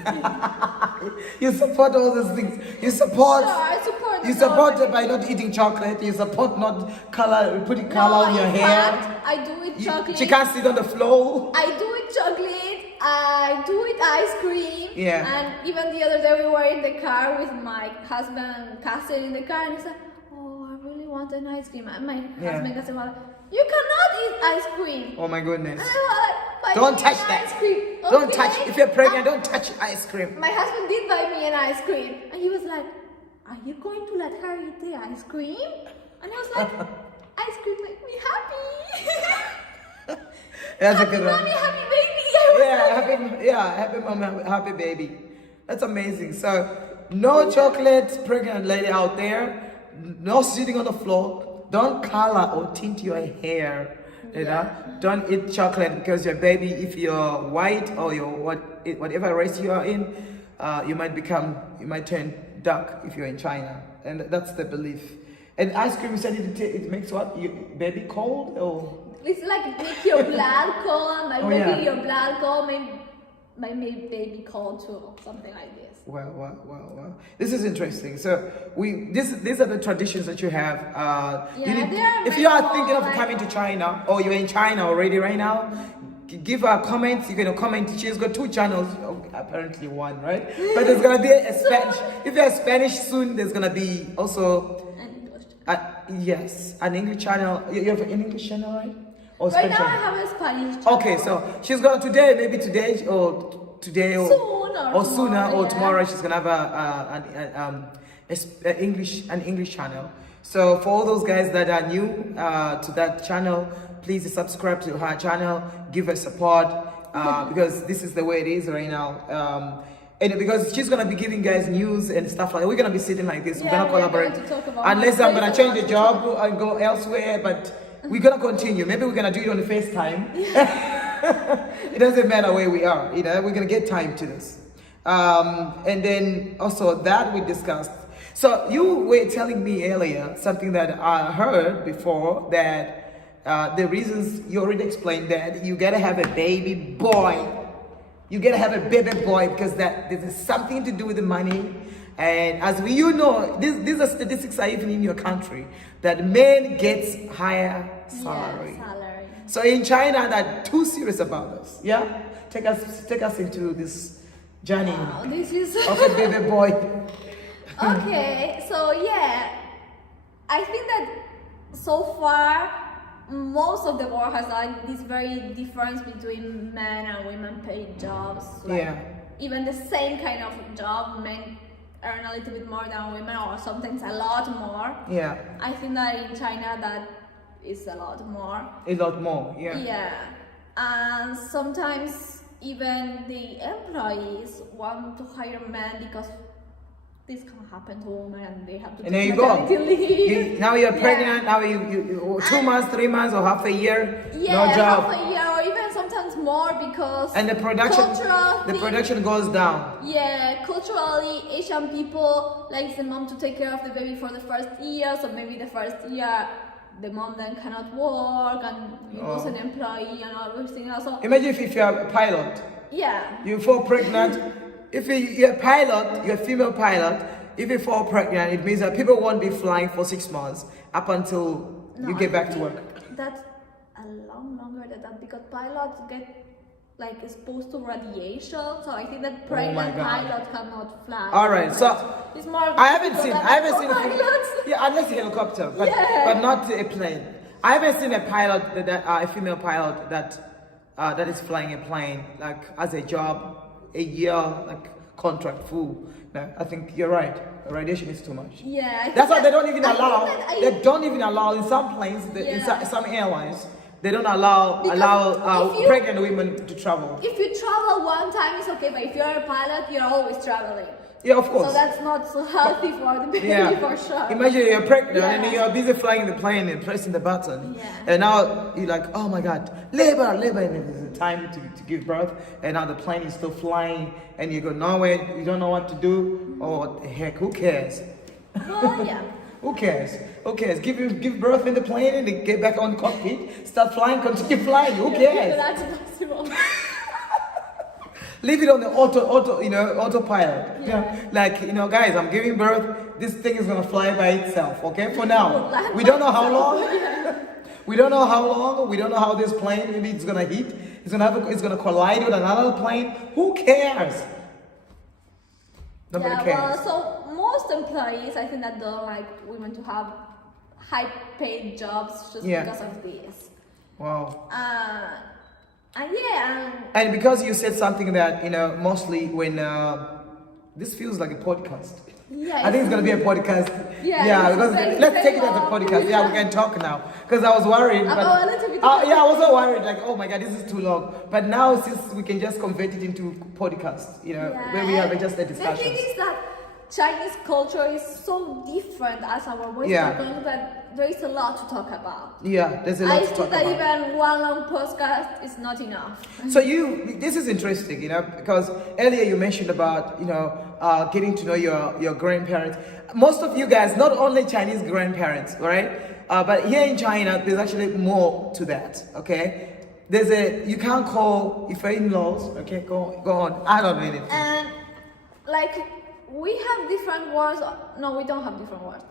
You support all those things. You support. Sure, I support. You support it by not eating chocolate. You support not putting color on your hair. Fact, I do it chocolate. She can't sit on the floor. I do it chocolate. I do it ice cream. Yeah. And even the other day we were in the car with my husband and cousin in the car, and he said, "Oh, I really want an ice cream." And my husband cousin was like, "You cannot eat ice cream." Oh my goodness. And I was like, don't touch that. Ice cream. Don't touch. If you're pregnant, don't touch ice cream. My husband did buy me an ice cream, and he was like, "Are you going to let her eat the ice cream?" And I was like, "Ice cream makes me happy." That's a good one. Mommy, happy baby. Happy mom, happy baby. That's amazing. So, no chocolate, pregnant lady out there. No sitting on the floor. Don't color or tint your hair. You know, don't eat chocolate because your baby, if you're white or whatever race you are in, you might turn dark if you're in China, and that's the belief. And ice cream, you said it makes what your baby cold or? It's like make your blood cold, your blood cold, my baby cold too, something like this. Wow. This is interesting. So these are the traditions that you have. If you are thinking of coming to China or you're in China already right now, give her comments. You can comment. She's got 2 channels, apparently 1, right? But there's gonna be a Spanish. If you're Spanish soon, there's gonna be also yes, an English channel. You have an English channel, right? Or right Spanish now I channel? have a Spanish channel. Okay, so she's gonna maybe today or sooner or tomorrow she's gonna have an English channel. So for all those guys that are new to that channel, please subscribe to her channel, give her support because this is the way it is right now. And because she's gonna be giving guys news and stuff like that. We're gonna be sitting like this. We're gonna collaborate. Unless I'm gonna change the job and go elsewhere, but we're gonna continue. Maybe we're gonna do it on the FaceTime. It doesn't matter where we are, you know, we're gonna get time to this. And then also that we discussed. So you were telling me earlier something that I heard before, that the reasons you already explained, that you gotta have a baby boy. You gotta have a baby boy because this is something to do with the money. And as you know, these are statistics are even in your country, that men gets higher salary. Yeah, salary. So in China, they're too serious about this. Yeah, take us into this journey Wow, this is of a baby boy. Okay, so yeah, I think that so far most of the world has like this very difference between men and women paid jobs. Like, even the same kind of job, men earn a little bit more than women, or sometimes a lot more. Yeah. I think that in China that is a lot more. A lot more, yeah. Yeah, and sometimes even the employees want to hire men because this can happen to women and they have to and there take you go. leave. Now you're pregnant, now you 2 months, 3 months, or half a year, yeah, no job. half a year or even sometimes more because and the production goes down. Yeah, culturally Asian people like the mom to take care of the baby for the first year, so maybe the first year the mom then cannot work and you lose an employee and everything else. So imagine if you're a pilot. Yeah. You fall pregnant. If you're a pilot, you're a female pilot, if you fall pregnant, it means that people won't be flying for 6 months up until you get back to work. That's a lot longer than that because pilots get like exposed to radiation, so I think that pregnant pilots cannot fly. All right, so it's more. I haven't seen pilots. Yeah, unless a helicopter, but not a plane. I haven't seen a pilot a female pilot that is flying a plane like as a job. A year like contract full. No, I think you're right. Radiation is too much. Yeah, that's why they don't even allow. They don't even allow in some planes, in some airlines. They don't allow pregnant women to travel. If you travel one time, it's okay. But if you're a pilot, you're always traveling. Yeah, of course. So that's not so healthy for the baby for sure. Imagine you're pregnant and you're busy flying the plane and pressing the button. Yeah. And now you're like, oh my God, labor, and it's time to give birth. And now the plane is still flying and you go nowhere, you don't know what to do. Oh, what the heck, who cares? Well, yeah. Who cares? Who cares? Give birth in the plane and then get back on the cockpit, start flying, continue flying. Who cares? That's possible. Leave it on the autopilot. Yeah. Like, guys, I'm giving birth. This thing is gonna fly by itself. Okay, for now. We don't know how long. We don't know how long. We don't know how this plane maybe it's gonna hit. It's gonna collide with another plane. Who cares? Nobody cares. Well, so most employees, I think that don't like women to have high-paid jobs just because of this. Wow. And because you said something that mostly when this feels like a podcast. Yeah, I think it's gonna be a podcast. Yeah, it's because very- let's very take it as a long. podcast. Yeah, we can talk now. Because I was worried. I'm but- a little bit- Yeah, I was so worried. Like, oh my god, this is too long. But now, since we can just convert it into podcast, where we have and just a the discussion. thing is that Chinese culture is so different as our Western Yeah. culture that there is a lot to talk about. Yeah, there's a I lot to think talk that about. even one long podcast is not enough. So this is interesting, because earlier you mentioned about, getting to know your grandparents. Most of you guys, not only Chinese grandparents, right? But here in China, there's actually more to that, okay? You can't call, if you're in-laws, okay, go on. I don't know anything. And like we have different words. No, we don't have different words.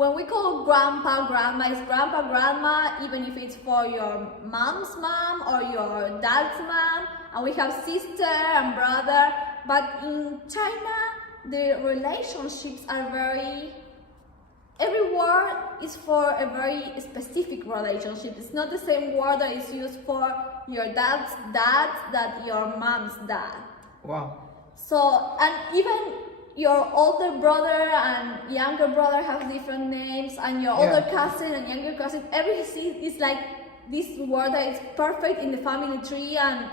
When we call grandpa, grandma, it's grandpa, grandma, even if it's for your mom's mom or your dad's mom. And we have sister and brother. But in China, the relationships are every word is for a very specific relationship. It's not the same word that is used for your dad's dad that your mom's dad. Wow. So, and even your older brother and younger brother have different names, and your older cousin and younger cousin, everything is like this word that is perfect in the family tree, and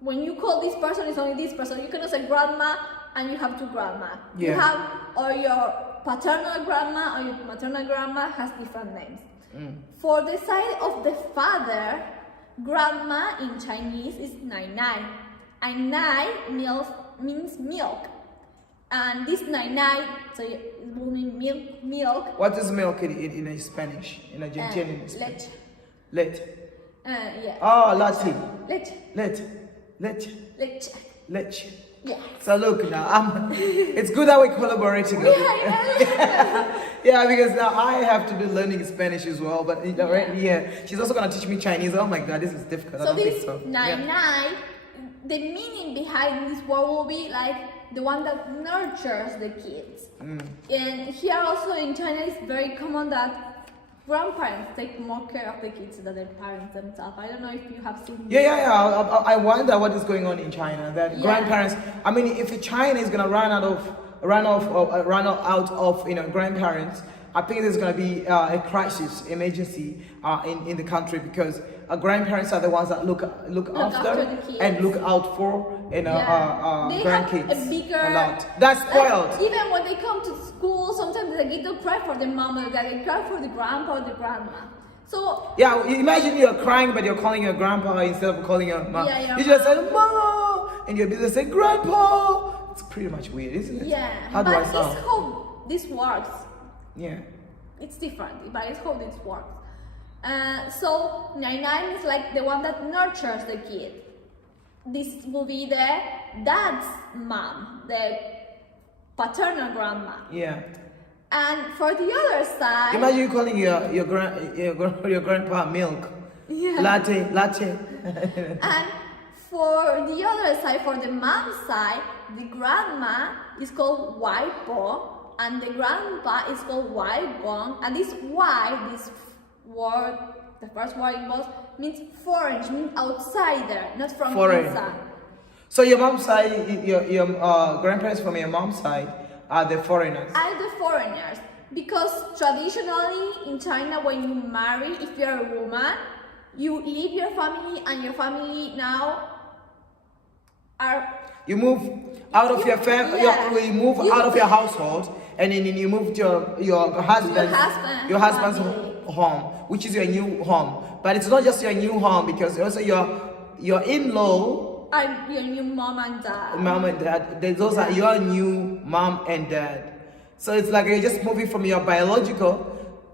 when you call this person, it's only this person. You cannot say grandma and you have two grandma. Yeah. You have, or your paternal grandma or your maternal grandma has different names. For the side of the father, grandma in Chinese is nai nai. And nai means milk. And this nai nai, so it will mean milk. What is milk in Spanish? In Argentinian Spanish? Leche. Leche. Yeah. Oh, Latin. Leche. Leche. Leche. Leche. Yeah. So look now, it's good that we're collaborating. Yeah, because now I have to be learning Spanish as well. But she's also gonna teach me Chinese. Oh my god, this is difficult. I So don't think this so. nai nai, the meaning behind this word will be like the one that nurtures the kids. And here also in China, it's very common that grandparents take more care of the kids than their parents themselves. I don't know if you have seen. Yeah. I wonder what is going on in China. That Yeah. grandparents. I mean, if China is gonna run out of grandparents, I think there's gonna be a crisis, emergency in the country, because grandparents are the ones that look after after the kids. and look out for They grandkids have a bigger. a lot. That's spoiled. Like, even when they come to school, sometimes the kids don't cry for the mom or the dad, they cry for the grandpa or the grandma. So Yeah, imagine you're crying, but you're calling your grandpa instead of calling your mom. Yeah, you just say mom, and you're busy saying grandpa. It's pretty much weird, isn't it? yeah, How do but I it's sound? how this works. Yeah. It's different, but it's how this works. So nai nai is like the one that nurtures the kid. This will be the dad's mom, the paternal grandma. Yeah. And for the other side, Imagine you calling your grandpa milk. yeah. Latte. And for the other side, for the mom's side, the grandma is called Wai Po, and the grandpa is called Wai Gong. And this Wai, this word, the first word involves, means foreign, means outsider, not from Foreign. inside. So your mom's side, your grandparents from your mom's side are the foreigners. Are the foreigners, because traditionally in China, when you marry, if you're a woman, you leave your family, and your family now are. You move out of your family. Yeah. You move out of your household, and then you move to your husband's family. home, which is your new home. But it's not just your new home, because also your in-law, Are your new mom and dad. mom and dad. Those are your new mom and dad. So it's like you're just moving from your biological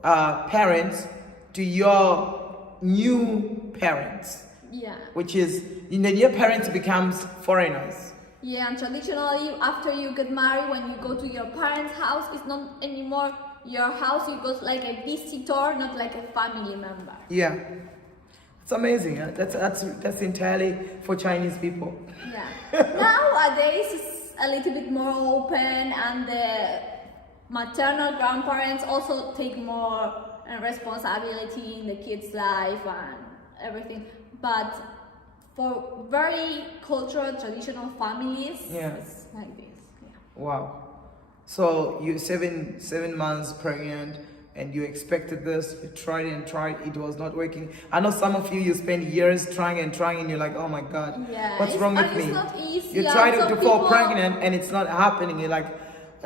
parents to your new parents, Yeah. which is the new parents becomes foreigners. Yeah, and traditionally, after you get married, when you go to your parents' house, it's not anymore your house. You go like a visitor, not like a family member. Yeah, it's amazing. Huh? That's entirely for Chinese people. Yeah. Nowadays, it's a little bit more open, and the maternal grandparents also take more responsibility in the kids' life and everything. But for very cultural, traditional families, Yeah. it's like this. Yeah. Wow. So you're seven months pregnant, and you expected this. You tried and tried. It was not working. I know some of you spend years trying and trying, and you're like, oh my God, Yeah, what's wrong with me? it's not easy. You Yeah, try some to fall people- pregnant, and it's not happening. You're like,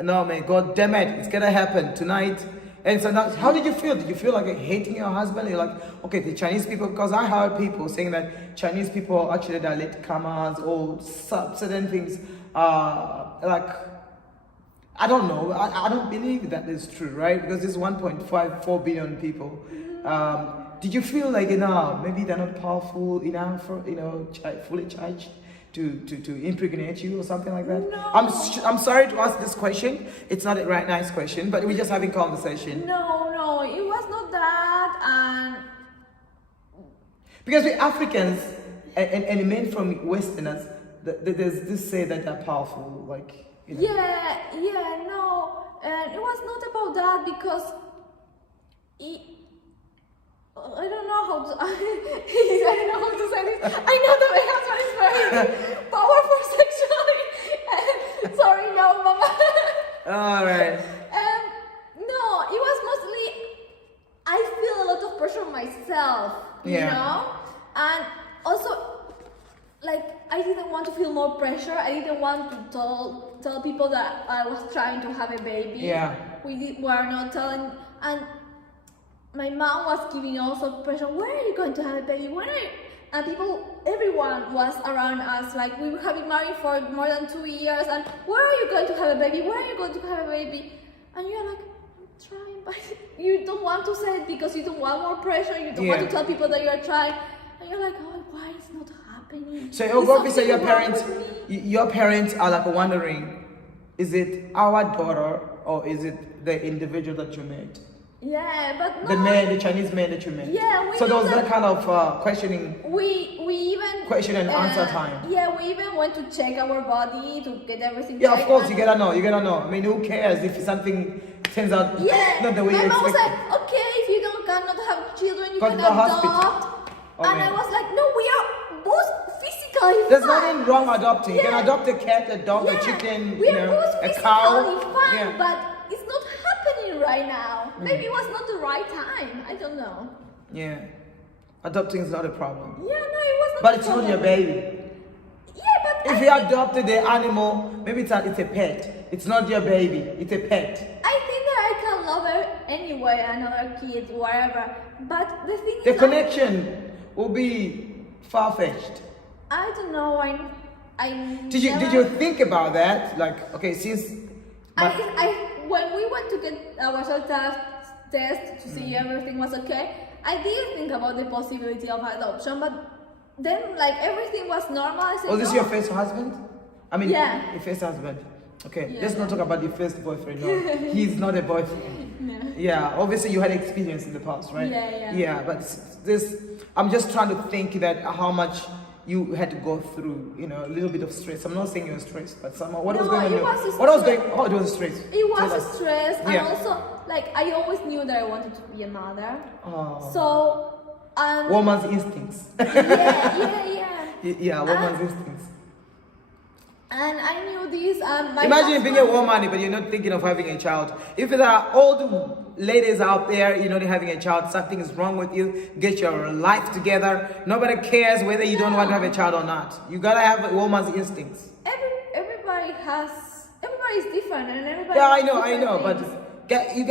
no man, God damn it, it's gonna happen tonight. And so now, how did you feel? Did you feel like hating your husband? You're like, okay, the Chinese people, because I heard people saying that Chinese people are actually the latecomers or certain things, like, I don't know. I don't believe that is true, right? Because there's 1.54 billion people. Did you feel like, maybe they're not powerful enough, for, fully charged to impregnate you or something like that? No. I'm sorry to ask this question. It's not a right nice question, but we're just having conversation. No, it was not that, and Because we Africans and men from Westerners, there's this say that they're powerful, like. no, and it was not about that because I don't know how to. I don't know how to say this. I know that my husband is very powerful sexually. Sorry, no, mama. All right. No, it was mostly I feel a lot of pressure on myself, you Yeah. know, and also like I didn't want to feel more pressure. I didn't want to tell people that I was trying to have a baby. Yeah. We were not telling, and my mom was giving also pressure. When are you going to have a baby? And everyone was around us. Like we have been married for more than 2 years, and where are you going to have a baby? Where are you going to have a baby? And you're like, I'm trying, but you don't want to say it because you don't want more pressure. You don't want to tell people that you're trying, and you're like, oh, why it's not happening? So Is obviously your something wrong parents, with me? your parents are like wondering, is it our daughter or is it the individual that you met? Yeah, but no. The Chinese man that you met. Yeah, we So there know was that kind of questioning. We even Question and answer time. Yeah, we even went to check our body to get everything. Yeah, of checked, course, and- you gotta know. I mean, who cares if something turns out Yeah, not the way you my mom expected? said, okay, if you cannot have children, you Go can to the hospital. adopt. Okay. And I was like, no, we are both physically There's fine. nothing wrong adopting. You can Yeah. adopt a cat, a dog, a Yeah, chicken, we you are know, both a physically cow. fine, Yeah. but it's not happening right now. Maybe it was not the right time. I don't know. Yeah. Adopting is not a problem. Yeah, no, it was not. But the it's not problem. your baby. Yeah, but If I you think- adopted the animal, maybe it's a pet. It's not your baby. It's a pet. I think that I can love her anyway, another kid, whatever. But the thing The is, connection will be far-fetched. I don't know. I Did you think about that? Like, okay, since when we went to get our cell test to see everything was okay, I did think about the possibility of adoption, but then like everything was normal. I said, was this no. your first husband? I mean, Yeah. your first husband. Okay, Yeah, let's not yeah. talk about your first boyfriend. No, he's not a boyfriend. No. Yeah, obviously you had experience in the past, right? Yeah. Yeah, but this, I'm just trying to think that how much you had to go through, a little bit of stress. I'm not saying you were stressed, but somehow what was No, going on? it was a What was stress. going? Oh, it was a stress. It was Tell a us. stress, and Yeah. also like I always knew that I wanted to be a mother. Oh. So Woman's instincts. yeah. Yeah, woman's instincts. And I knew this. My Imagine being a husband- woman, but you're not thinking of having a child. If there are old ladies out there, they're having a child, something is wrong with you. Get your life together. Nobody cares whether you don't want to have a child or not. You gotta have a woman's instincts. Everybody is different, and everybody. Yeah, has I know, different but things. you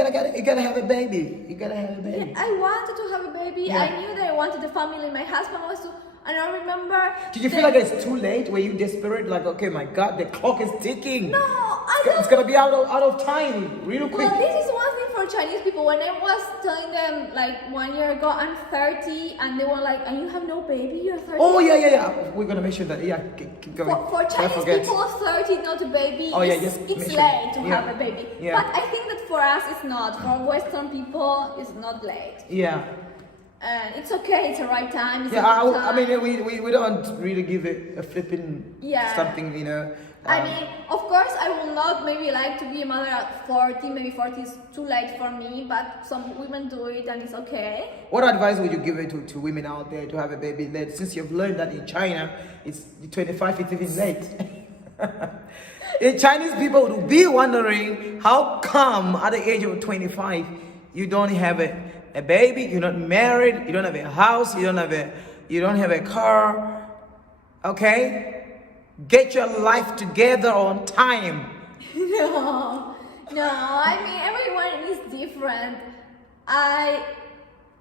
gotta have a baby. You gotta have a baby. I wanted to have a baby. Yeah. I knew that I wanted a family. My husband was too, and I remember. Did you feel like it's too late? Were you desperate? Like, okay, my God, the clock is ticking. No, I don't. It's gonna be out of time real quick. Well, this is one thing for Chinese people. When I was telling them like 1 year ago, I'm 30, and they were like, "And you have no baby? You're 30." Oh yeah. We're gonna make sure that keep going. For Don't Chinese forget. people, 30 not a baby. Oh, yeah, it's, just make it's sure. late to Yeah. have a baby. Yeah. But I think that for us, it's not. For Western people, it's not late. Yeah. And it's okay. It's the right time. It's Yeah, a good I mean, time. we don't really give it a flipping Yeah. something, I mean, of course, I will not maybe like to be a mother at 40. Maybe 40 is too late for me, but some women do it, and it's okay. What advice would you give it to women out there to have a baby late? Since you've learned that in China, it's 25, it's even late. Chinese people would be wondering how come at the age of 25 you don't have a baby, you're not married, you don't have a house, you don't have a car. Okay? Get your life together on time. No, I mean everyone is different. I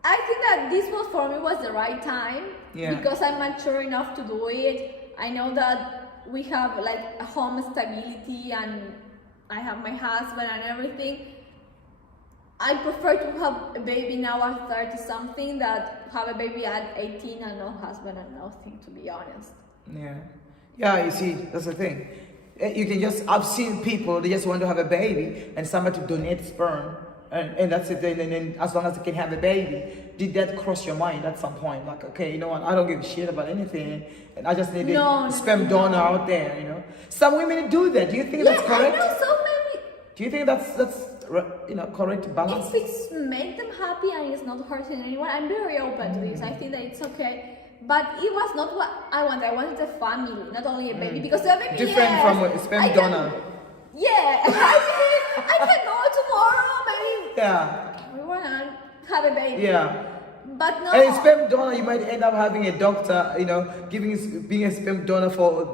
think that this was for me was the right time because I'm mature enough to do it. I know that we have like a home stability and I have my husband and everything. I prefer to have a baby now at 30 something that have a baby at 18 and no husband and nothing, to be honest. Yeah, you see, that's the thing. You can I've seen people, they just want to have a baby and somebody to donate sperm. And that's it, and then as long as they can have a baby. Did that cross your mind at some point? Like, okay, you know what, I don't give a shit about anything, and I just need a sperm donor out there, you know? Some women do that. Do you think that's correct? I know so many. Do you think that's correct balance? If it's make them happy and it's not hurting anyone, I'm very open to this. I think that it's okay. But it was not what I wanted. I wanted a family, not only a baby. Because a baby, different from a sperm donor. I can go tomorrow, maybe. Yeah. We wanna have a baby. Yeah. But no. And a sperm donor, you might end up having a doctor, being a sperm donor for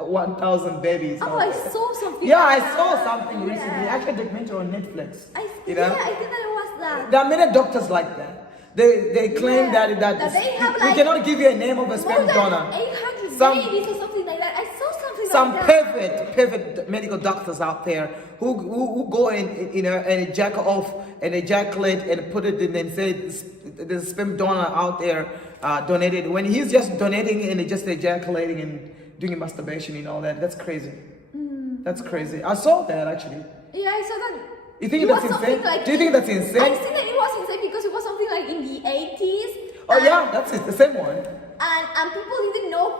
1,000 babies. Oh, I saw something. Yeah, I saw something recently. Actually, a documentary on Netflix. I think that it was that. There are many doctors like that. They claim that they have we cannot give you a name of a sperm donor. 800 babies or something like that. I saw something some like that. perfect medical doctors out there who go and jack off and ejaculate and put it in and say the sperm donor out there donated when he's just donating and just ejaculating and doing masturbation and all that. That's crazy. That's crazy. I saw that actually. Yeah, I saw that. You think that's insane? Like do you think that's insane? I think that it was insane because it was something like in the 80s. Oh yeah, that's it, the same one. And people didn't know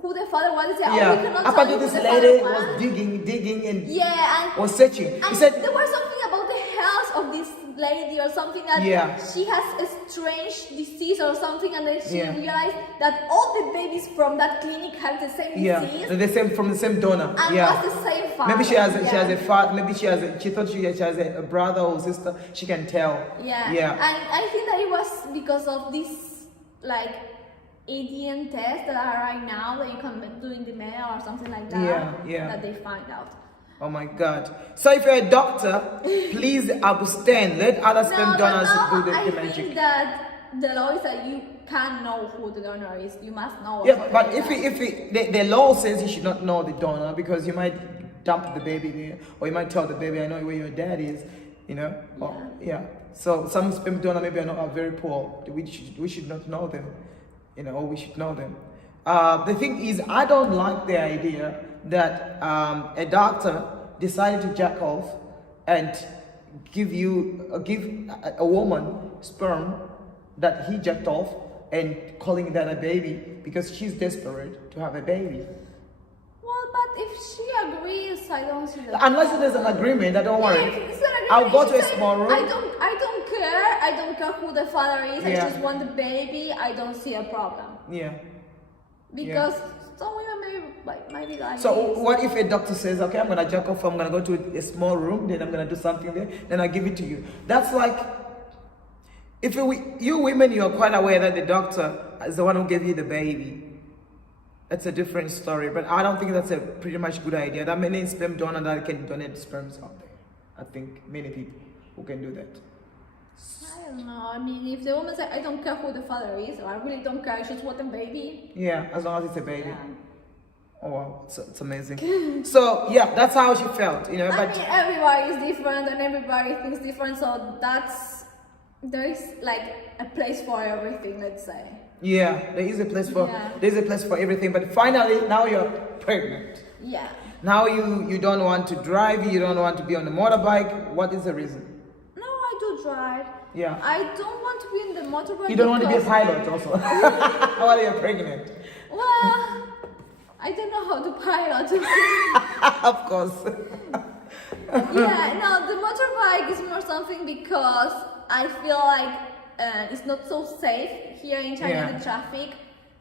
who the father was. They said, yeah. we cannot Up tell you until who this the lady father was digging and and was searching. And He said there was something about the health of this lady or something that she has a strange disease or something, and then she realized that all the babies from that clinic have the same disease. From the same donor. And was the same father. Maybe she has a father. Maybe she thought she has a brother or sister. She can tell. Yeah. And I think that it was because of this like ADN test that are right now that you can do in the mail or something like that. That they find out. Oh my God. So if you're a doctor, please abstain. Let other sperm donors do the magic. I think that the law is that you can't know who the donor is. You must know. Yeah, but if the law says you should not know the donor because you might dump the baby there, or you might tell the baby, I know where your dad is, So some sperm donor maybe are very poor. We should not know them, or we should know them. The thing is, I don't like the idea that a doctor decided to jack off and give a woman sperm that he jacked off and calling that a baby because she's desperate to have a baby. Well, but if she agrees, I don't see that. Unless there's an agreement, I don't worry. If it's an agreement, I'll go to a small room. I don't care. I don't care who the father is. I just want the baby. I don't see a problem. Yeah. Because some women might be like. So what if a doctor says, okay, I'm gonna jack off, I'm gonna go to a small room, then I'm gonna do something there, then I give it to you. That's like, if you women, you are quite aware that the doctor is the one who gave you the baby. That's a different story, but I don't think that's a pretty much good idea. There are many sperm donors that can donate sperms out there. I think many people who can do that. I don't know. I mean, if the woman said, I don't care who the father is, or I really don't care, I just want a baby. Yeah, as long as it's a baby. Yeah. Oh wow, it's amazing. So yeah, that's how she felt, I mean, everybody is different and everybody thinks different, so there is like a place for everything, let's say. Yeah, there is a place for everything, but finally now you're pregnant. Yeah. Now you don't want to drive, you don't want to be on a motorbike. What is the reason? No, I do drive. Yeah. I don't want to be in the motorbike. You don't want to be a pilot also. While you're pregnant. Well, I don't know how to pilot. Of course. Yeah, no, the motorbike is more something because I feel like it's not so safe here in China, the traffic.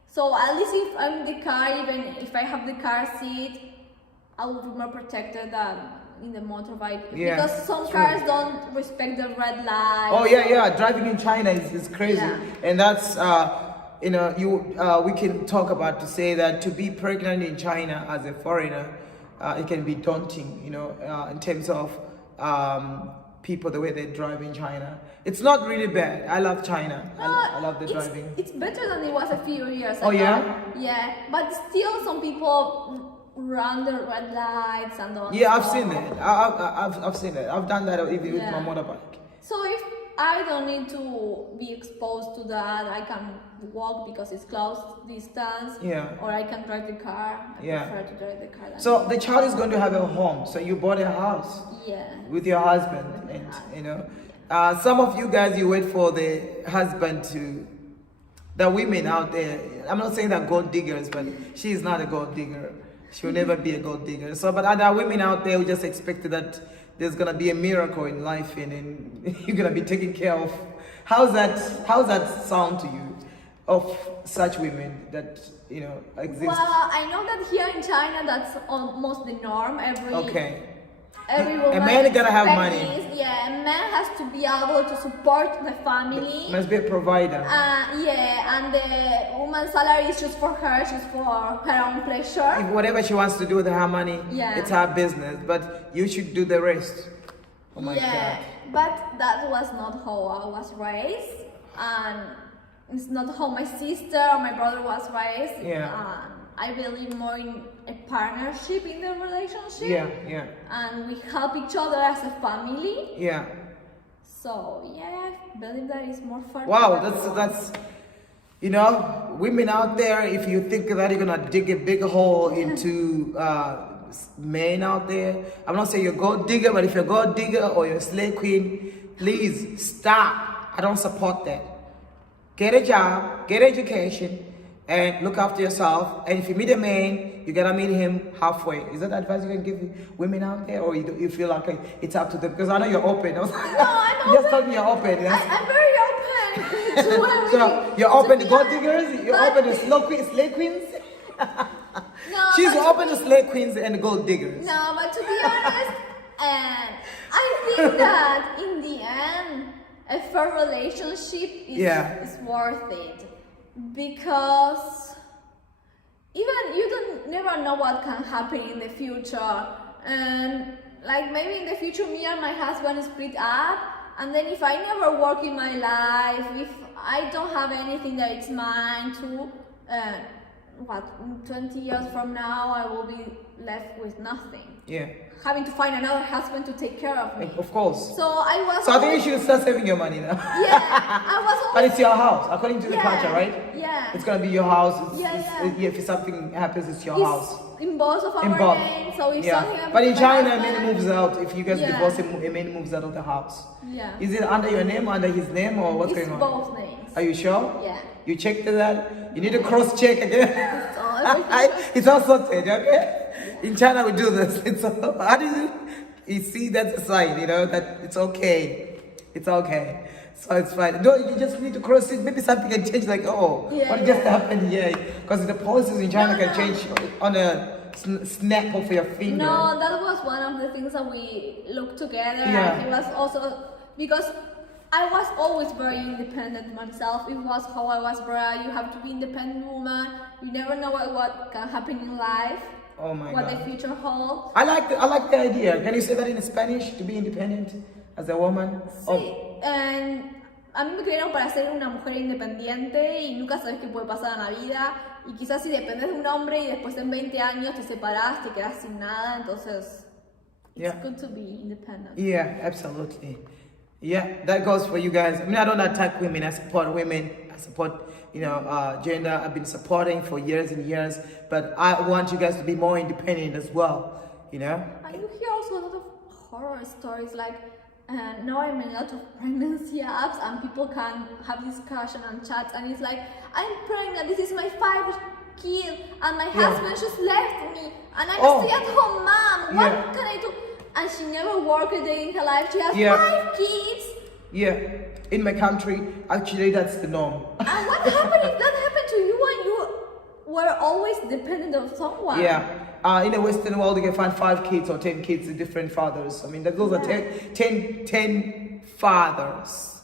So at least if I'm in the car, even if I have the car seat, I will be more protected than in the motorbike. Yeah, Because some true. cars don't respect the red light. Oh yeah, driving in China is crazy, Yeah. and that's we can talk about to say that to be pregnant in China as a foreigner, it can be daunting, in terms of people the way they drive in China. It's not really bad. I love China. I love the driving. It's better than it was a few years ago. Oh, yeah? Yeah, but still some people run the red lights and don't. Yeah, I've stop. seen it. I've seen it. I've done that even with my Yeah. motorbike. So if I don't need to be exposed to that, I can walk because it's close distance. Yeah. Or I can drive the car. I Yeah. prefer to drive the car. Than So the child is going to have a home. So you bought a house yeah. with your husband, and some of you guys, you wait for the husband to. The women out there, I'm not saying that gold diggers, but she is not a gold digger. She will never be a gold digger. So, but there are women out there who just expect that there's gonna be a miracle in life, and you're gonna be taken care of. How's that sound to you, of such women that exist? Well, I know that here in China, that's almost the norm. Okay. Every A woman man gotta have expects money. this. Yeah, a man has to be able to support the family. Must be a provider. Yeah, and the woman's salary is just for her, just for her own pleasure. If whatever she wants to do with her money, Yeah. it's her business. But you should do the rest. Oh my Yeah, God. but that was not how I was raised, and it's not how my sister or my brother was raised. Yeah. And I believe more in a partnership in the relationship. Yeah. And we help each other as a family. Yeah. So yeah, I believe that is more fun. Wow, that's women out there, if you think that you're gonna dig a big hole into men out there, I'm not saying you're a gold digger, but if you're a gold digger or you're a slave queen, please stop. I don't support that. Get a job, get education, and look after yourself. And if you meet a man, you gotta meet him halfway. Is that advice you can give women out there, or you feel like it's up to them? Because I know you're open. I'm You just told me you're open. I'm very open to everything. So you're open to be gold honest, diggers? You're but- open to slave queens? No, She's but- open to slave queens and gold diggers. No, but to be honest, and I think that in the end, a fair relationship is worth it, because even you don't never know what can happen in the future, and like maybe in the future me and my husband split up, and then if I never work in my life, if I don't have anything that is mine to in 20 years from now I will be left with nothing. Yeah, Having to find another husband to take care of me. of course. So I was. So I think you should start saving your money now. Yeah, I was. But it's your house, according to the Yeah, culture, right? yeah. It's gonna be your house. Yeah. If something happens, it's your It's house. in both of our In both. names, so if something happens But in to my China, a husband- man moves out. If you guys Yeah. divorce, a man moves out of the house. Yeah. Is it under your name or under his name, or what's It's going on? both names. Are you sure? Yeah. You checked that? You need to cross-check again. So everything- It's all sorted, okay? In China, we do this. It's all, how do you see that's a sign, that it's okay. It's okay. So it's fine. No, you just need to cross it. Maybe something can change, like, Yeah, what yeah. just happened here? Because the policies in China No, can no. change on a snap of your finger. No, that was one of the things that we looked together. Yeah. And it was also because I was always very independent myself. It was how I was brought. You have to be independent woman. You never know what can happen in life. Oh my what God. the future holds. I like the idea. Can you say that in Spanish? To be independent as a woman? Sí, a mí me crearon para ser una mujer independiente y nunca sabes qué puede pasar en la vida. Y quizás si dependes de un hombre y después en 20 años te separas, te quedas sin nada, entonces it's Yeah. good to be independent. Yeah, absolutely. Yeah, that goes for you guys. I mean, I don't attack women. I support women. I support, gender. I've been supporting for years and years. But I want you guys to be more independent as well. And you hear also a lot of horror stories like now I'm in a lot of pregnancy apps and people can have discussion and chats and it's like, I'm pregnant, this is my 5th kid and my husband just left me and I'm a stay-at-home mom, what Yeah. can I do? And she never worked a day in her life, she has Yeah. 5 kids. Yeah, in my country, actually, that's the norm. And what happened if that happened to you and you we're always dependent on someone. Yeah. In the Western world, you can find 5 kids or 10 kids with different fathers. I mean, those are 10 fathers.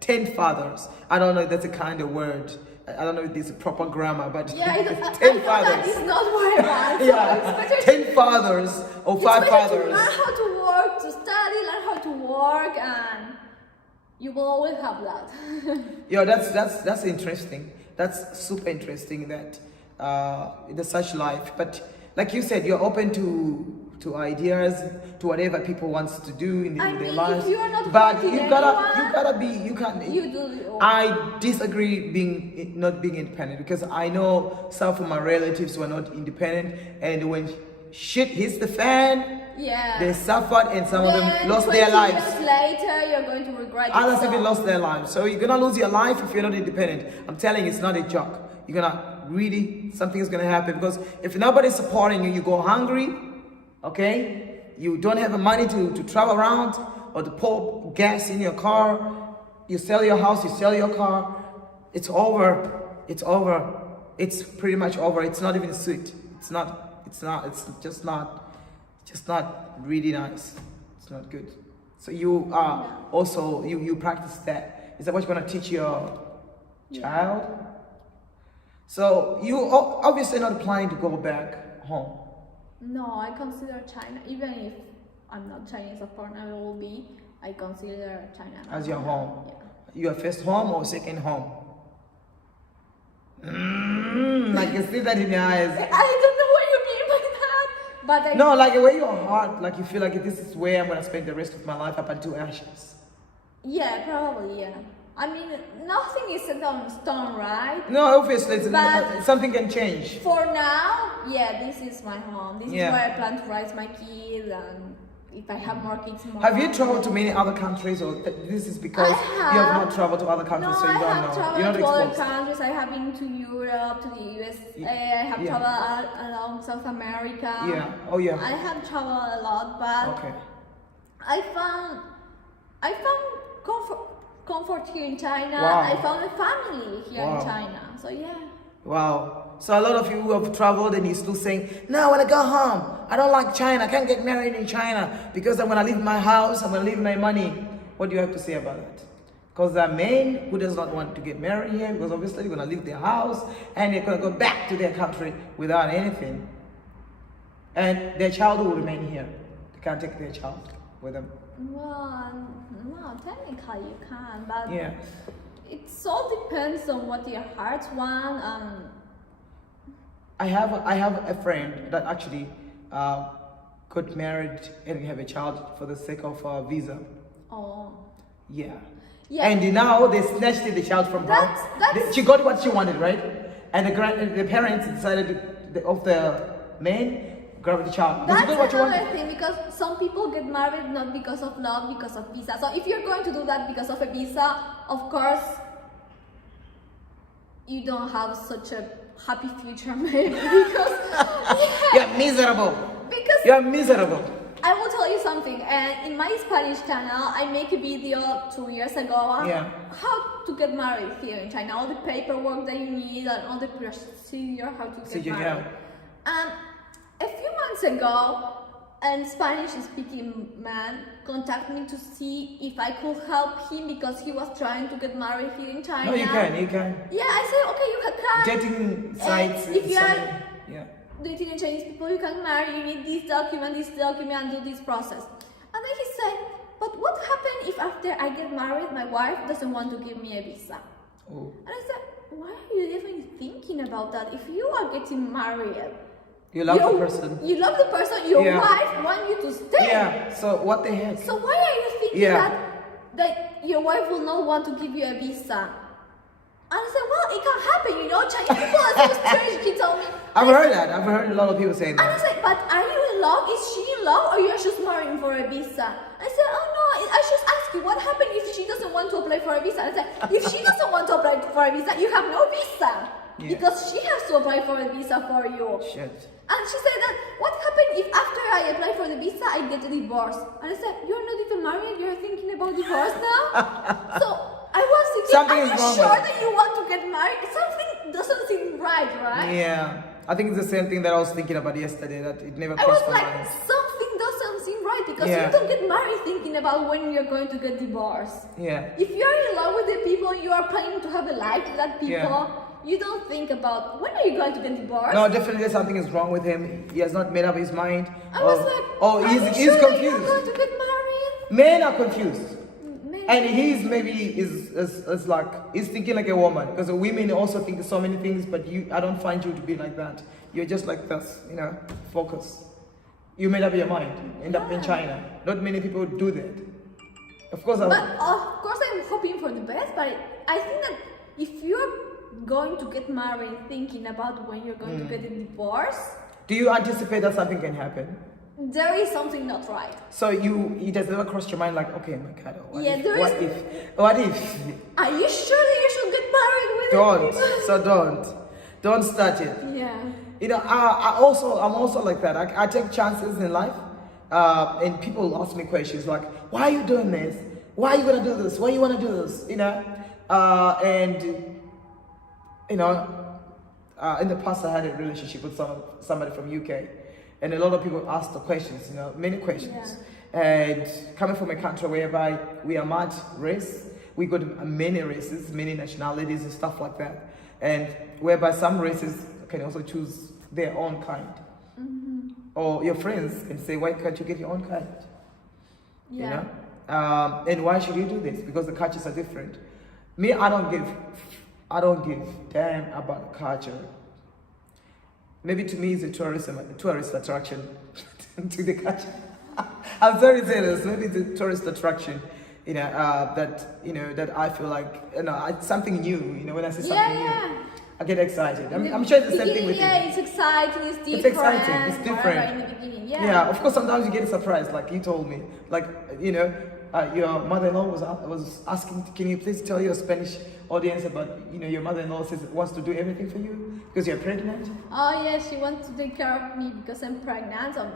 10 fathers. I don't know if that's a kind of word. I don't know if it's a proper grammar, but Yeah, 10 fathers. It's not what I want. So Yeah, it's better 10 fathers or 5 to fathers. learn how to work, to study, learn how to work, and you will always have that. Yeah, that's interesting. That's super interesting that there's such life. But like you said, you're open to ideas, to whatever people wants to do in I their mean, lives. if you are not But hurting you gotta anyone, be, you can't. you do your own. I disagree not being independent, because I know some of my relatives were not independent, and when shit hits the fan, Yeah. they suffered, and some of them Then lost their 20 lives. years later, you're going to regret it. Others so- even lost their lives. So you're gonna lose your life if you're not independent. I'm telling you, it's not a joke. You're gonna really, something is gonna happen, because if nobody's supporting you, you go hungry, okay? You don't have the money to travel around or to pour gas in your car. You sell your house, you sell your car. It's over. It's over. It's pretty much over. It's not even sweet. It's just not really nice. It's not good. So you are also, you practice that. Is that what you're gonna teach your child? So you obviously not planning to go back home. No, I consider China, even if I'm not Chinese, of course I will be, I consider China As your home. Yeah. Your first home or second home? I can see that in your eyes. I don't know what you mean by that, but I No, like where your heart, like you feel like this is where I'm gonna spend the rest of my life up until ashes. Yeah, probably, yeah. I mean, nothing is set on stone, right? No, obviously But- something can change. For now, yeah, this is my home. This Yeah. is where I plan to raise my kids, and if I have more kids, more. Have you traveled to many other countries, or this is because you have have. not traveled to other countries, No, so you I don't have know? traveled You're not to other exposed. countries. I have been to Europe, to the USA. I have Yeah. traveled along South America. Yeah. Oh yeah. I have traveled a lot, but Okay. I found comfort here in China. Wow. I found a family here Wow. in China. So yeah. Wow. So a lot of you who have traveled and you're still saying, no, I want to go home. I don't like China. I can't get married in China because I'm going to leave my house. I'm going to leave my money. What do you have to say about that? Because there are men who does not want to get married here, because obviously they're going to leave their house and they're going to go back to their country without anything. And their child will remain here. They can't take their child with them. Well, no, technically you can, but Yeah. it all depends on what your heart want. I have a friend that actually got married and have a child for the sake of visa. Oh. Yeah. Yeah. And now they snatched the child from her. That's- She got what she wanted, right? And the parents decided of the man grab the child. Did you That's get what you another wanted? thing, because some people get married not because of love, because of visa. So if you're going to do that because of a visa, of course, you don't have such a happy future, maybe. Because You're miserable. because You're miserable. I will tell you something. And in my Spanish channel, I make a video 2 years ago on Yeah. how to get married here in China, all the paperwork that you need and all the procedure how to get Procedure, married. And a few months ago, a Spanish-speaking man contacted me to see if I could help him because he was trying to get married here in China. No, you can. Yeah, I said, okay, you can. Dating sites. if you are yeah. dating in Chinese people, you can marry, you need this document, and do this process. And then he said, but what happens if after I get married, my wife doesn't want to give me a visa? Oh. And I said, why are you even thinking about that? If you are getting married, You love the person. You love the person, your Yeah. wife wants you to stay. Yeah. So what the heck? So why are you thinking Yeah. that your wife will not want to give you a visa? And I said, well, it can happen, Chinese people are so strange, he told me. I've heard that. I've heard a lot of people saying And I that. said, but are you in love? Is she in love, or you're just marrying for a visa? I said, oh no, I just asked you, what happened if she doesn't want to apply for a visa? I said, if she doesn't want to apply for a visa, you have no visa. Yeah. Because she has to apply for a visa for you. Shit. And she said that, what happened if after I apply for the visa, I get a divorce? And I said, you're not even married, you're thinking about divorce now? So I was thinking, Something are is you wrong sure with it. that you want to get married? Something doesn't seem right, right? Yeah. I think it's the same thing that I was thinking about yesterday, that it never I was crossed my like, mind. something doesn't seem right because Yeah. you don't get married thinking about when you're going to get divorced. Yeah. If you're in love with the people, you are planning to have a life with that people. Yeah. You don't think about when are you going to get divorced. No, definitely something is wrong with him. He has not made up his mind. I was like, oh, are he's you sure that you're confused. going to get married? Men are confused. Maybe. And is like, he's thinking like a woman. Because women also think so many things, but I don't find you to be like that. You're just like this, focus. You made up your mind, end up in China. Not many people do that. Of course, But of course, I'm hoping for the best. But I think that if you're going to get married thinking about when you're going to get a divorce, do you anticipate that something can happen? there is something not right. So it has never crossed your mind like, okay, my God, what Yeah, if? there What is- if? What if? Are you sure that you should get married with Don't. it? So don't start it. Yeah. I'm also like that. I take chances in life, and people ask me questions like, "Why are you doing this? Why are you gonna do this? Why you wanna do this?" In the past I had a relationship with somebody from UK, and a lot of people asked the questions, many questions. And coming from a country whereby we are mad race, we got many races, many nationalities and stuff like that, and whereby some races can also choose their own kind. Or your friends can say, why can't you get your own kind? Yeah. And why should you do this? Because the cultures are different. Me, I don't give damn about the culture. Maybe to me it's a tourist attraction to the culture. I'm sorry to say this, maybe it's a tourist attraction, that I feel like, it's something new, when I see something new. I get excited. I'm sure it's the same thing with you. Yeah, it's exciting, it's different. It's exciting, it's different. Whatever in the beginning, Yeah, of course, sometimes you get surprised, like you told me. Like, your mother-in-law was asking, can you please tell your Spanish audience about, your mother-in-law wants to do everything for you because you're pregnant? Oh, yeah, she wants to take care of me because I'm pregnant. So,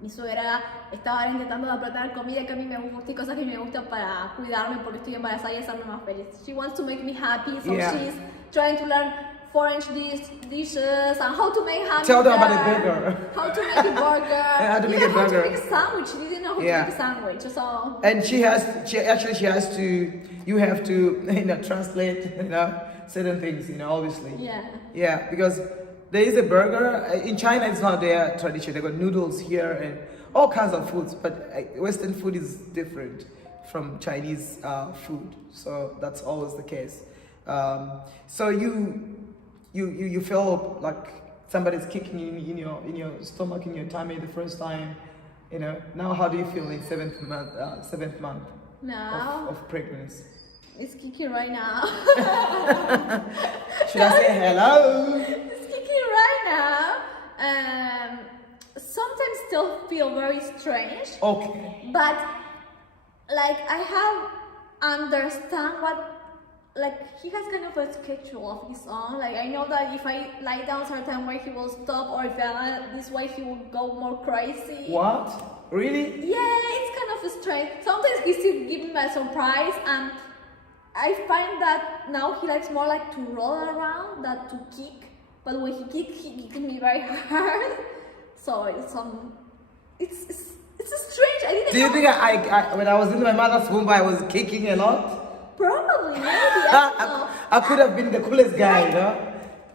mi suegra estaba intentando de apretar comida que a mí me gusta y cosas que me gustan para cuidarme porque estoy embarazada y hacerme más feliz. She wants to make me happy, so Yeah. she's trying to learn foreign dishes and how to make hamburger. Tell them about the burger. How to make a burger. How to make a How burger. to make a sandwich. She didn't know how Yeah. to make a sandwich. So And you have to, translate, certain things, obviously. yeah. Yeah, because there is a burger. In China, it's not their tradition. They got noodles here and all kinds of foods, but Western food is different from Chinese food. So that's always the case. So you feel like somebody's kicking you in your stomach, in your tummy the first time. Now how do you feel in seventh month Now of pregnancy? it's kicking right now. Should I say hello? It's kicking right now. Sometimes still feel very strange, Okay. but like I have understand what. Like he has kind of a schedule of his own. Like I know that if I lie down certain way, he will stop, or if I this way, he will go more crazy. What? Really? Yeah, it's kind of strange. Sometimes he still gives me a surprise, and I find that now he likes more like to roll around than to kick. But when he kicks me very hard. So it's strange. I didn't Do you know. think I when I was in my mother's womb, I was kicking a lot? Probably, maybe. I don't know. I could have been the coolest guy,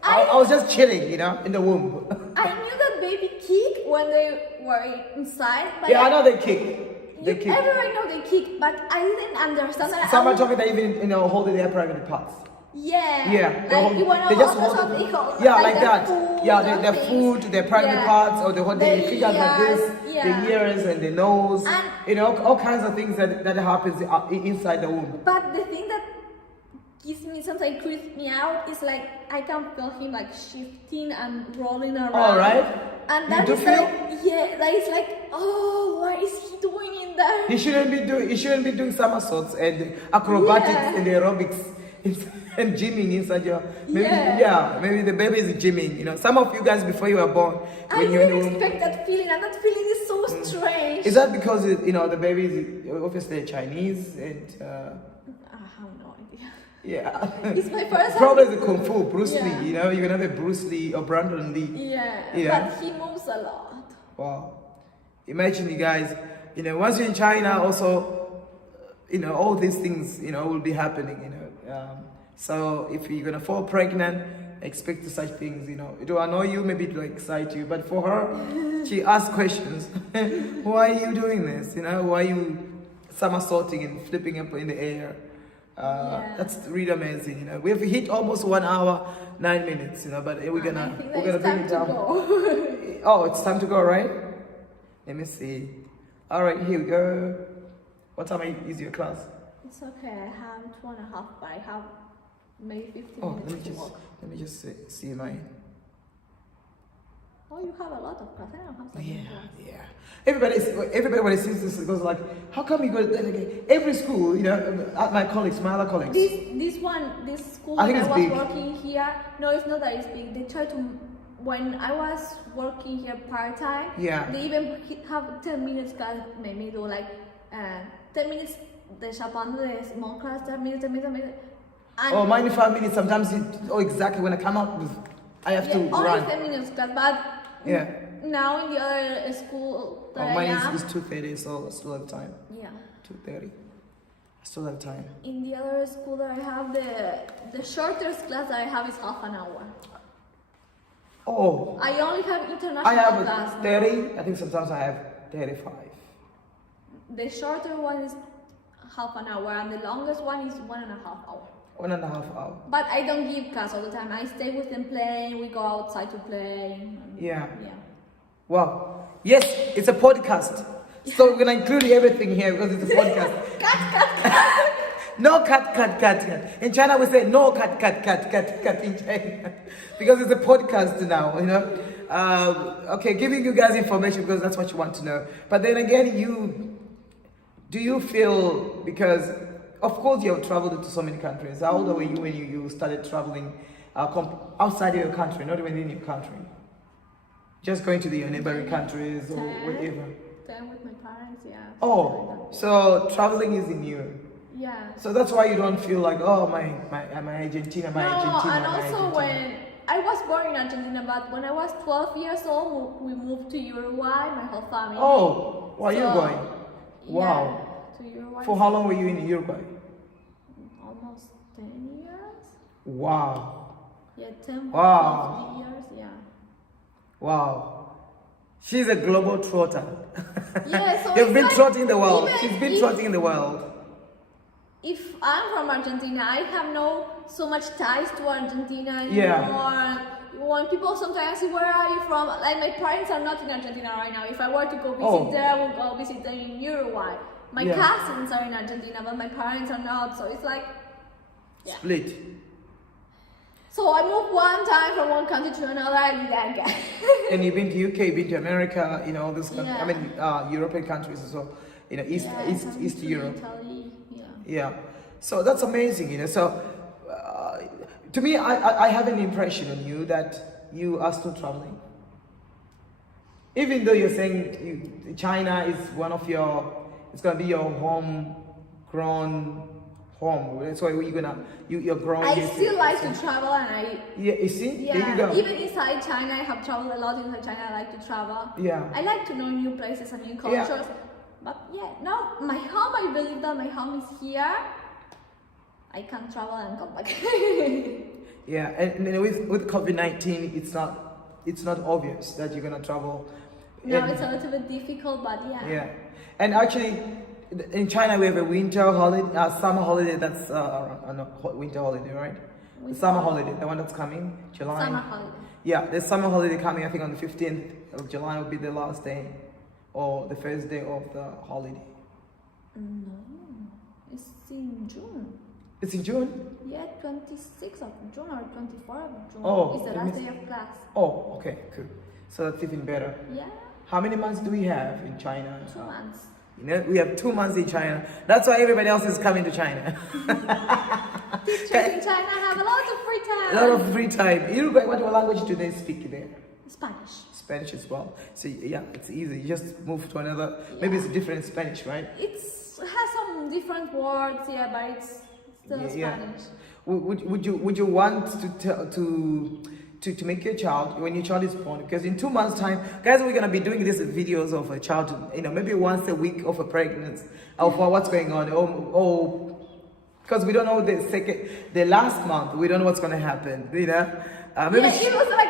I was just chilling, in the womb. I knew that baby kick when they were inside, but Yeah, I know they kick. They kick. everyone know they kick, but I didn't understand that. Someone told me they even, holding their private parts. Yeah. Yeah, Like you wanna they just hold hold something, yeah, like their that. food Yeah, or their things. food, their private Yeah. parts, or they hold their The fingers like this, ears, the yeah. ears and the nose. And- all kinds of things that happens inside the womb. But the thing that gives me sometimes creeps me out is like I can feel him like shifting and rolling around. All right. And You that do is feel? like that is like, oh, what is he doing in there? He shouldn't be doing somersaults and acrobatics Yeah. and aerobics and gymming inside your Yeah. maybe the baby is gymming. Some of you guys before you were born, I when you're in the didn't womb. expect that feeling, and that feeling is so strange. Is that because the baby is obviously Chinese and I have no idea. Yeah. It's my first Probably time. the Kung Fu, Bruce Yeah. Lee, you know, you're gonna have a Bruce Lee or Brandon Lee. Yeah, Yeah. but he moves a lot. Wow. Imagine you guys, you know, once you're in China, also, you know, all these things, you know, will be happening, you know. So if you're gonna fall pregnant, expect such things, you know. It will annoy you, maybe it will excite you, but for her, she asks questions. Why are you doing this? You know, why are you somersaulting and flipping up in the air? Yeah. That's really amazing, you know. We've hit almost 1 hour, 9 minutes, you know, but we're I gonna think bring it's it time to down. go. Oh, it's time to go, right? Let me see. All right, here we go. What time is your class? It's okay. I have 2.5, but I have maybe 15 Oh, let minutes me to work. just see my. Oh, you have a lot of class. I don't have so many Yeah, class. yeah. Everybody when it sees this goes like, how come you go like, every school, you know, at my colleagues, my other colleagues. This school I when think I it's was big. working here. No, it's not that it's big. They try to. When I was working here part time, Yeah. they even have 10 minutes class. Made me do like 10 minutes. The Japan, the small class, 10 minutes, 10 minutes, 10 minutes. And Oh, mine 5 minutes. Sometimes exactly when I come out, I have yeah, to only run. 10 minutes class, but Yeah. now in the other school that Oh, I mine am, is 2:30, so I still have time. yeah. 2:30. I still have time. In the other school that I have, the shortest class that I have is half an hour. Oh, I only have international I have class. 30. I think sometimes I have 35. The shorter one is half an hour, and the longest one is 1.5 hours. 1.5 hours. But I don't give class all the time. I stay with them playing. We go outside to play. Yeah. Yeah. Wow. Yes, it's a podcast. So we're gonna include everything here because it's a podcast. No cut. In China we say no cut in China because it's a podcast now, you know. Okay, giving you guys information because that's what you want to know. But then again, do you feel, because of course you have traveled to so many countries. How old were you when you started traveling outside your country, not even in your country? Just going to the neighboring countries or 10. whatever. 10 with my parents, yeah. Oh, so traveling is in you. Yeah. So that's why you don't feel like, oh, my Argentina, my No, Argentina, and my also Argentina. when I was born in Argentina, but when I was 12 years old, we moved to Uruguay, my whole family. Oh, where are you So, going? Wow. Yeah, to Uruguay. For how long were you in Uruguay? Almost 10 years. Wow. Yeah, 10, Wow. 12 years, yeah. Wow. She's a global trotter. Yeah, so You've it's been like, trotting the world. even She's been if- trotting the world. If I'm from Argentina, I have no so much ties to Argentina anymore. Yeah. When people sometimes say, where are you from? Like, my parents are not in Argentina right now. If I were to go visit Oh. there, I would go visit them in Uruguay. My Yeah. cousins are in Argentina, but my parents are not. So it's like, yeah. Split. So I moved one time from one country to another, I did that again. And you've been to UK, been to America, you know, all these countries. I Yeah. mean, European countries as well. You know, East Yeah, some to Europe. Italy, yeah. Yeah, so that's amazing, you know. So, to me, I have an impression on you that you are still traveling. Even though you're saying China is one of it's gonna be your homegrown home. That's why you're growing. I here to- still like to travel, and Yeah, you see, there you yeah, go. even inside China, I have traveled a lot inside China. I like to travel. Yeah. I like to know new places and new Yeah. cultures. But yeah, no, my home, I believe that my home is here. I can travel and come back. Yeah, and then with COVID-19, it's not obvious that you're gonna travel. Now And- it's a little bit difficult, but yeah. Yeah, and actually, in China we have a winter holiday, summer holiday. That's winter holiday, right? The Winter summer holiday. holiday, the one that's coming, July. Summer holiday. Yeah, the summer holiday coming. I think on the 15th of July will be the last day, or the first day of the holiday. No, it's in June. It's in June. Yeah, 26th of June or 24th of June. Oh, It's the it last means- day of class. Oh, okay, cool. So that's even better. Yeah, How many months do we have in China? 2 months. You know, we have 2 months in China. That's why everybody else is coming to China. Teachers in China have a lot of free time. A lot of free time. Uruguay, what language do they speak there? Spanish. Spanish as well. So yeah, it's easy. You just move to another. Maybe it's different Spanish, right? It has some different words, yeah, but it's still Yeah. Spanish. Would you want to make your child when your child is born? Because in 2 months' time, guys, we're gonna be doing these videos of a child, maybe once a week of a pregnancy, of what's going on, because we don't know the last month, we don't know what's gonna happen, Maybe it was like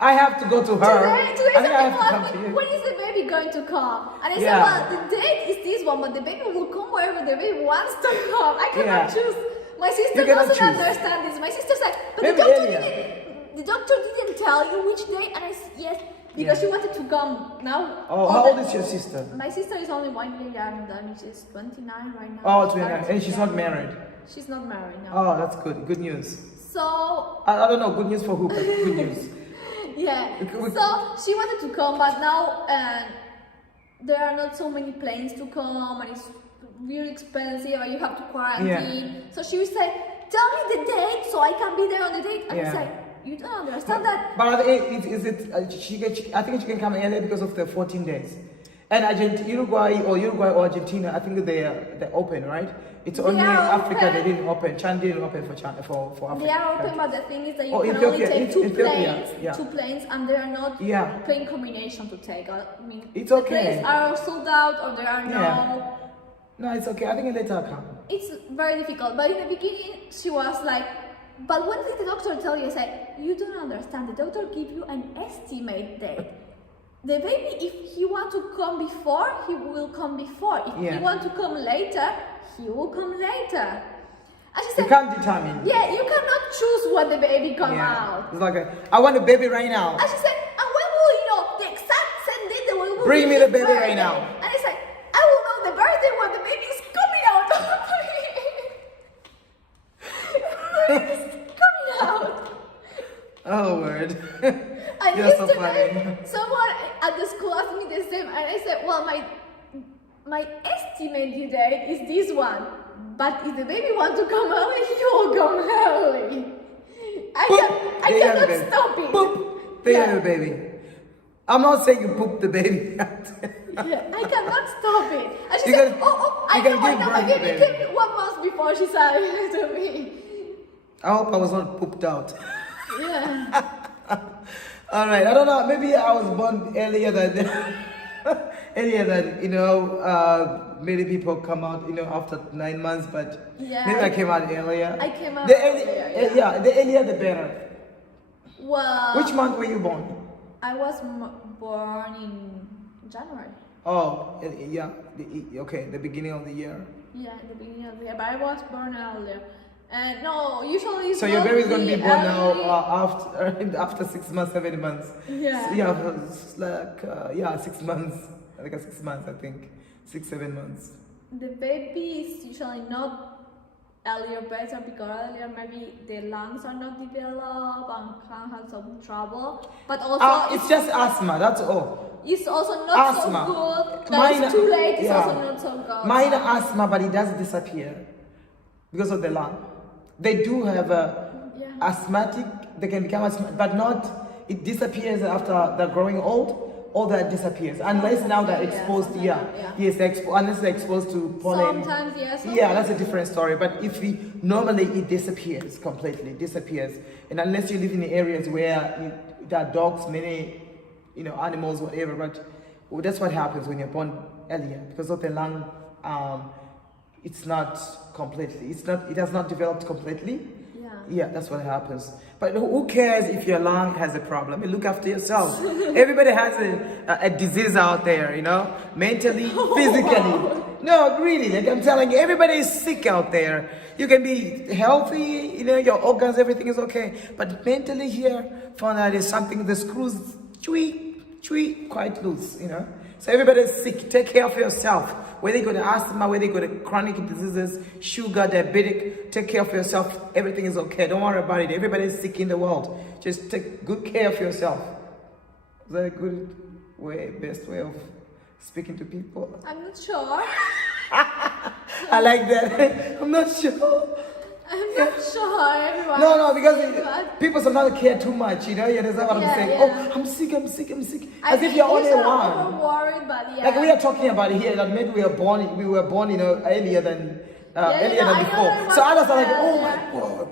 I have to go to her. today I think I have to something come to you. when is the baby going to come? And I said, Yeah. well, the date is this one, but the baby will come wherever the baby wants to come. I cannot Yeah. choose. My sister You cannot doesn't choose. understand this. My sister said, but Maybe the doctor didn't tell you which day, and I said yes because Yeah. she wanted to come now. Oh, how old is your sister? My sister is only 1 year younger than me. She's 29 right now. Oh, 29, and she's not Yeah. married. She's not married now. Oh, that's good. Good news. So I don't know, good news for who, but good news. yeah. So she wanted to come, but now there are not so many planes to come, and it's really expensive, and you have to quarantine. So she said, "Tell me the date so I can be there on the date." And I said, "You don't understand that." But I think she can come earlier because of the 14 days. And Uruguay or Argentina, I think they're open, right? It's only Africa they didn't open. China didn't open for Africa. They are open, but the thing is that you Oh, can Ethiopia, only take two Ethiopia, planes, and there are not Yeah. plane combination to take. I mean, It's the okay. planes are sold out, or there are no. No, it's okay. I think later I'll come. It's very difficult. But in the beginning, she was like, "But what did the doctor tell you?" I said, "You don't understand. The doctor give you an estimate date. The baby, if he want to come before, he will come before. If he want to come later, he will come later." And she You said, can't determine. "Yeah, you cannot choose when the baby come out." It's like I want a baby right now. And she said, "And when will you know the exact same date that we will Bring be me his the baby right birthday?" now. And I said, "I will know the birthday when the baby is coming out." It's coming out. Oh, word. And You're so yesterday, funny. someone at the school asked me the same, and I said, "Well, my estimate due date is this one, but if the baby wants to come early, he will come early. I cannot baby. stop it." Boop. There you Yeah. have a baby. I'm not saying you poop the baby out. Yeah, I cannot stop it. And she You said, can- I you can know, give my birth to baby baby. came 1 month before she said it to me." I hope I was not pooped out. Yeah. All right. I don't know. Maybe I was born earlier than many people come out, after 9 months. But Yeah. maybe I came out earlier. I came out the earlier, yeah, the earlier the better. Well, Which month were you born? I was born in January. Oh, yeah. Okay, the beginning of the year. Yeah, at the beginning of the year, but I was born earlier. And no, usually it's So your not baby's gonna be born early. now after 6 months, 7 months. Yeah. So, yeah, it's like 6 months. I think 6 months. I think 6, 7 months. The baby is usually not earlier better because earlier maybe the lungs are not developed and can have some trouble. But also It's just asthma. That's all. it's also not Asthma. so good. That Mine- it's too late. It's yeah. also not so good. Minor asthma, but it does disappear because of the lung. They do have asthmatic. They can become asthmatic, but not. It disappears after they're growing old. All that disappears unless now they're exposed. Yes, unless they're exposed to pollen. Sometimes yes. Yeah, that's a different story. But if normally it disappears completely, disappears. And unless you live in the areas where there are dogs, many, animals, whatever. But that's what happens when you're born earlier because of the lung. It's not completely. It has not developed completely. Yeah, that's what happens. But who cares if your lung has a problem? You look after yourself. Everybody has a disease out there, mentally, physically. No, really, like I'm telling you, everybody is sick out there. You can be healthy, your organs, everything is okay. But mentally here, found out there's something, the screws, quite loose, So everybody is sick. Take care of yourself. Whether you go to asthma, whether you go to chronic diseases, sugar, diabetic, take care of yourself. Everything is okay. Don't worry about it. Everybody is sick in the world. Just take good care of yourself. Is that a good way, best way of speaking to people? I'm not sure. I like that. I'm not sure. I'm not sure. Everyone. No, because But people sometimes care too much, You understand what I'm saying? Yeah. Oh, I'm sick. I As if you're only usually one. I'm worried, but yeah. Like we are talking about it here, that maybe we were born, earlier than I know before. that So others are like, was oh my earlier. God,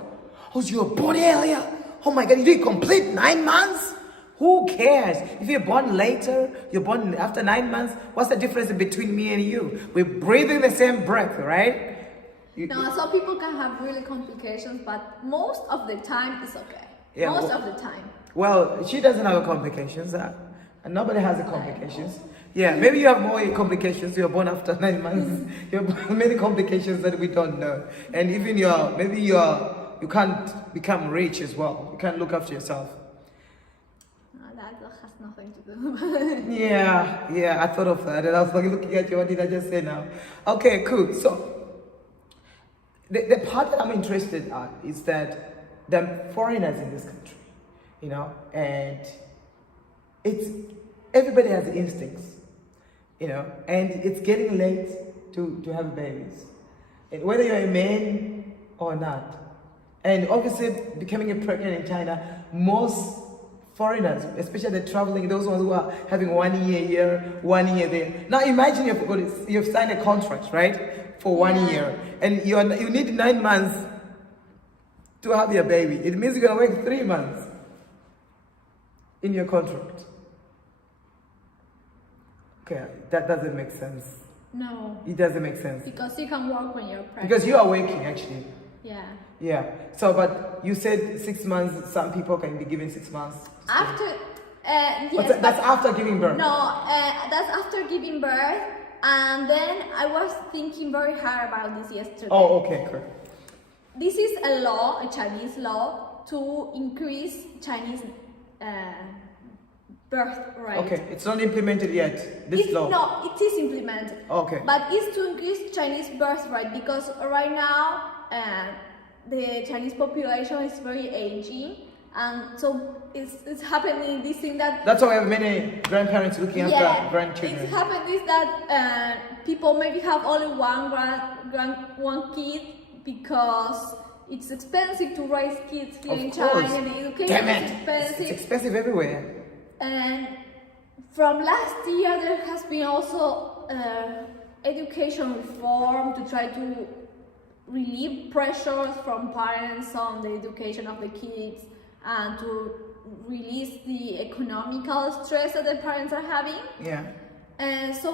Oh, you were born earlier? Oh my God, you didn't complete 9 months? Who cares? If you're born later, you're born after 9 months, what's the difference between me and you? We're breathing the same breath, right? No, some people can have really complications, but most of the time it's okay. Yeah, most well- of the time. Well, she doesn't have complications. And nobody has the complications. Yeah, maybe you have more complications. You're born after 9 months. You have many complications that we don't know. And even you can't become rich as well. You can't look after yourself. That has nothing to do. Yeah, I thought of that. And I was like looking at you, what did I just say now? Okay, cool. So, the part that I'm interested in is that the foreigners in this country, and everybody has instincts, and it's getting late to have babies, and whether you're a man or not, and obviously becoming pregnant in China, most foreigners, especially the traveling, those ones who are having 1 year here, 1 year there. Now imagine you've signed a contract, right, for 1 year, and you need 9 months to have your baby. It means you're gonna work 3 months in your contract. Okay, that doesn't make sense. No, It doesn't make sense. because you can work when you're pregnant. Because you are working actually. Yeah. Yeah. So, but you said 6 months, some people can be given 6 months. After, yes, That's but- after giving birth. No, that's after giving birth, and then I was thinking very hard about this yesterday. Oh, okay, cool. This is a law, a Chinese law, to increase Chinese birth rate. Okay, it's not implemented yet, this law. No, it is implemented. Okay. But it's to increase Chinese birth rate because right now the Chinese population is very aging, and so it's happening this thing that That's why we have many grandparents looking after grandchildren. it's happened is that people maybe have only one kid because it's expensive to raise kids here in Of course. China, and the education Damn is it. expensive. It's expensive everywhere. And from last year, there has been also education reform to try to relieve pressures from parents on the education of the kids and to release the economical stress that the parents are having. Yeah. And so,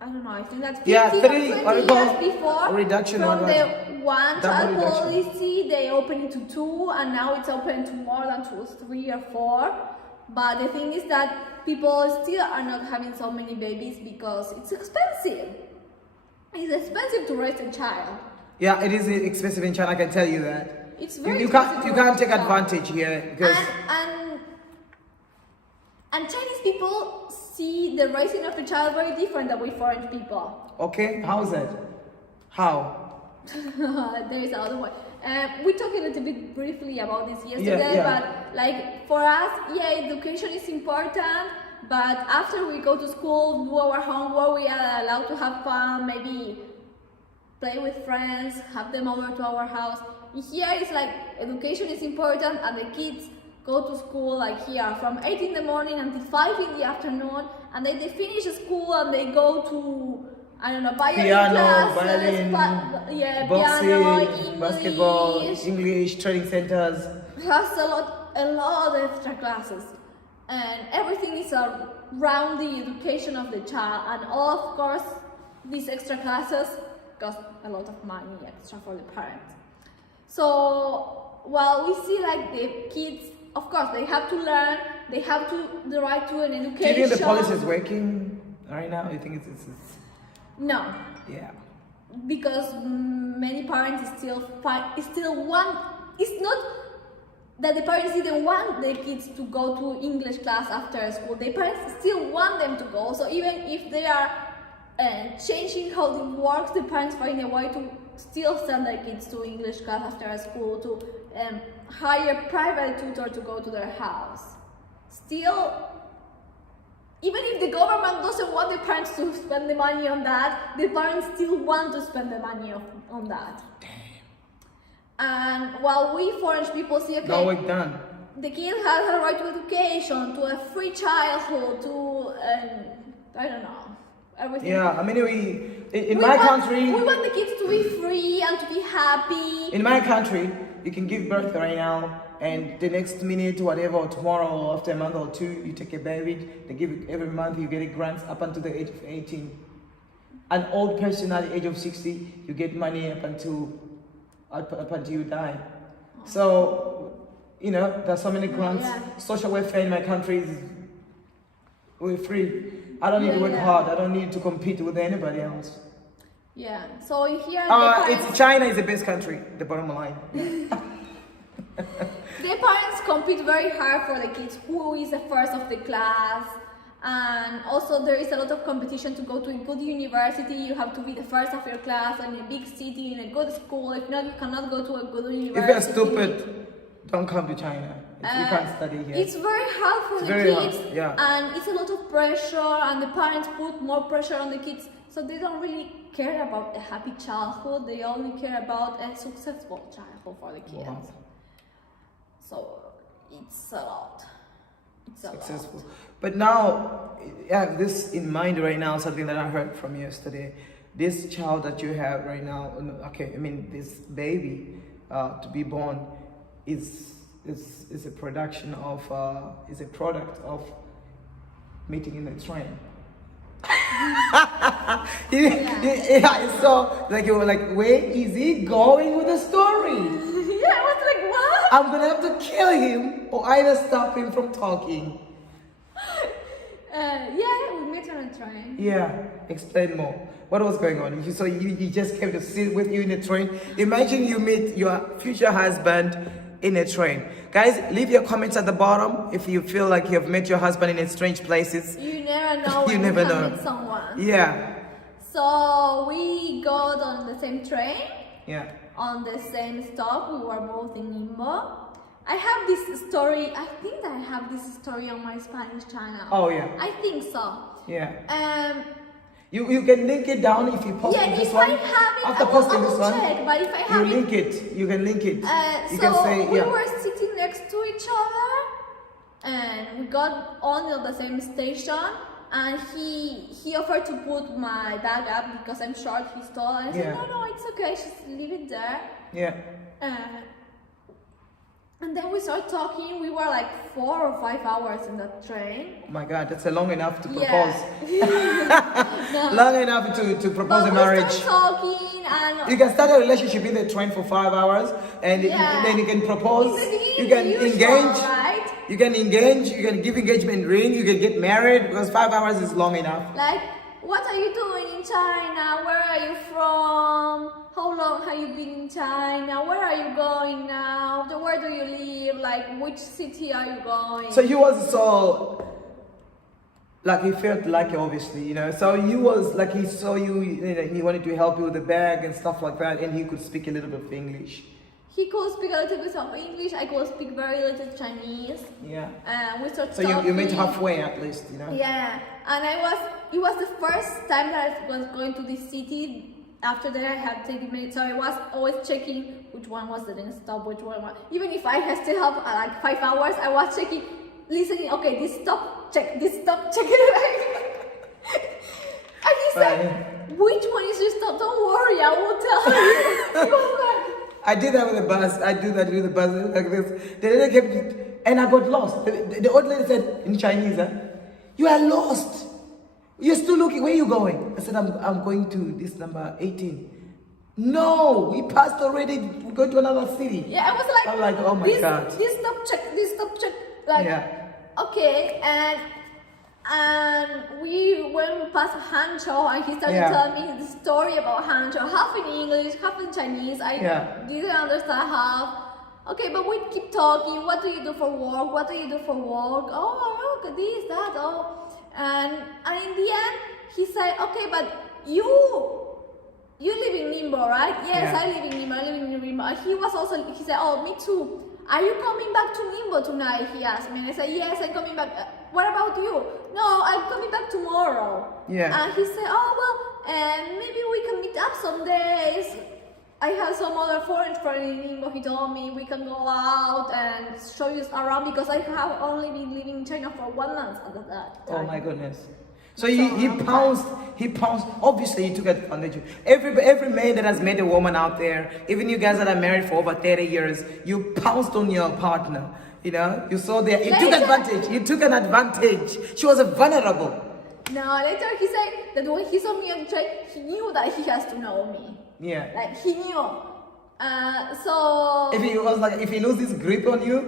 I don't know, I think that 15 Yeah, or 20 years before, reduction from or the what? one Double child reduction. policy, they opened it to 2, and now it's open to more than 2, 3 or 4. But the thing is that people still are not having so many babies because it's expensive. It's expensive to raise a child. Yeah, it is expensive in China, I can tell you that. It's very You expensive can't to raise take a child. advantage here because And Chinese people see the raising of a child very different than we foreign people. okay, how is that? How? There is another one. We talked a little bit briefly about this yesterday, yeah. but like for us, yeah, education is important. But after we go to school, do our homework, we are allowed to have fun, maybe play with friends, have them over to our house. Here it's like education is important, and the kids go to school like here from 8 in the morning until 5 in the afternoon, and then they finish school and they go to, I don't know, violin Piano, classes, violin, piano, boxing, English, basketball, English, training centers. has a lot of extra classes, and everything is around the education of the child, and all of course these extra classes cost a lot of money extra for the parents. So while we see like the kids, of course they have to learn, they have the right to an Do education. you think the policy is working right now? You think it's No, yeah. because many parents still want. It's not that the parents didn't want their kids to go to English class after school. The parents still want them to go. So even if they are changing how it works, the parents find a way to still send their kids to English class after school, to hire private tutor to go to their house. Still, even if the government doesn't want the parents to spend the money on that, the parents still want to spend the money on that. And while we foreign people see, okay, No work done. the kid has a right to education, to a free childhood, to I don't know, everything. Yeah, I mean In my country, we want the kids to be free and to be happy. in my country, you can give birth right now, and the next minute, whatever, or tomorrow, or after a month or two, you take a baby. They give it every month. You get a grant up until the age of 18. An old person at the age of 60, you get money up until you die. So, you know, there's so many grants. Yeah. Social welfare in my country is we're free. I don't need to work hard. I don't need to compete with anybody else. Yeah. So here, the parents, China is the best country. The bottom line. the parents compete very hard for the kids. Who is the first of the class? And also there is a lot of competition to go to a good university. You have to be the first of your class in a big city, in a good school. If not, you cannot go to a good university. If you're stupid, don't come to China. You can't study here. It's very hard for the kids, and it's a lot of pressure, and the parents put more pressure on the kids, so they don't really care about a happy childhood. They only care about a successful childhood for the kids. Wow. So it's a lot. It's a Successful. lot. But now, I have this in mind right now, something that I heard from yesterday. This child that you have right now, this baby to be born is a production of, is a product of meeting in the train. So like you were like, where is he going with the story? Yeah, I was like, what? I'm gonna have to kill him or either stop him from talking. Yeah, we met on a train. Yeah, explain more. What was going on? You just came to sit with you in a train. Imagine you meet your future husband in a train. Guys, leave your comments at the bottom if you feel like you've met your husband in strange places. You never know You when never you can know. meet someone. Yeah. So we got on the same train, Yeah. on the same stop. We were both in Ningbo. I have this story. I think that I have this story on my Spanish channel. Oh yeah. I think so. Yeah. You can link it down if you post Yeah, this if one. I have it, After I posting will this one, check. But if I you have it, link it. You can link it. You so can say we yeah. were sitting next to each other, and we got on at the same station. And he offered to put my bag up because I'm short. He's tall. And I said, no, it's okay. Just leave it there. Yeah. And then we started talking. We were like 4 or 5 hours in that train. Oh my God, that's long enough to propose. No. Long enough to propose a marriage. We started talking, and You can start a relationship in the train for 5 hours, and then you can propose. You can engage. Right? You can engage. You can give engagement ring. You can get married because 5 hours is long enough. Like, what are you doing in China? Where are you from? How long have you been in China? Where are you going now? Where do you live? Like, which city are you going? So you was so like he felt lucky, obviously, you know. So you was like he saw you, he wanted to help you with the bag and stuff like that, and he could speak a little bit of English. He could speak a little bit of English. I could speak very little Chinese. Yeah. We started So talking. you met halfway at least, you know. Yeah, and it was the first time that I was going to this city. After that, I had 30 minutes, so I was always checking which one was the next stop, which one was. Even if I had still have like 5 hours, I was checking, listening. Okay, this stop, check. This stop, check. And he said, "Which one is your stop? Don't worry, I will tell you." I did that with the bus. I do that with the bus like this. The lady kept, and I got lost. The old lady said in Chinese, "You are lost. You're still looking. Where are you going?" I said, I'm going to this number 18. No, we passed already. We're going to another city. Yeah, I was like, I'm like, oh my God. This stop, check. This stop, check. Like, okay, and we went past Hangzhou, and he started telling me the story about Hangzhou, half in English, half in Chinese. I didn't understand half. Okay, but we keep talking. What do you do for work? What do you do for work? Oh, look, this, that, oh. And in the end, he said, okay, but you live in Ningbo, right? Yes, I live in Ningbo. I live in Ningbo. And he said, oh, me too. Are you coming back to Ningbo tonight? He asked me. And I said, yes, I'm coming back. What about you? No, I'm coming back tomorrow. Yeah. And he said, oh, well, maybe we can meet up some days. I have some other foreign friend in Ningbo. He told me we can go out and show you around because I have only been living in China for 1 month at that time. Oh my goodness. So he pounced. Obviously, he took advantage. Every man that has met a woman out there, even you guys that are married for over 30 years, you pounced on your partner. You know, you saw there. You took advantage. You took an advantage. She was vulnerable. No, later he said that when he saw me on the train, he knew that he has to know me. Yeah. Like he knew. So if he loses grip on you,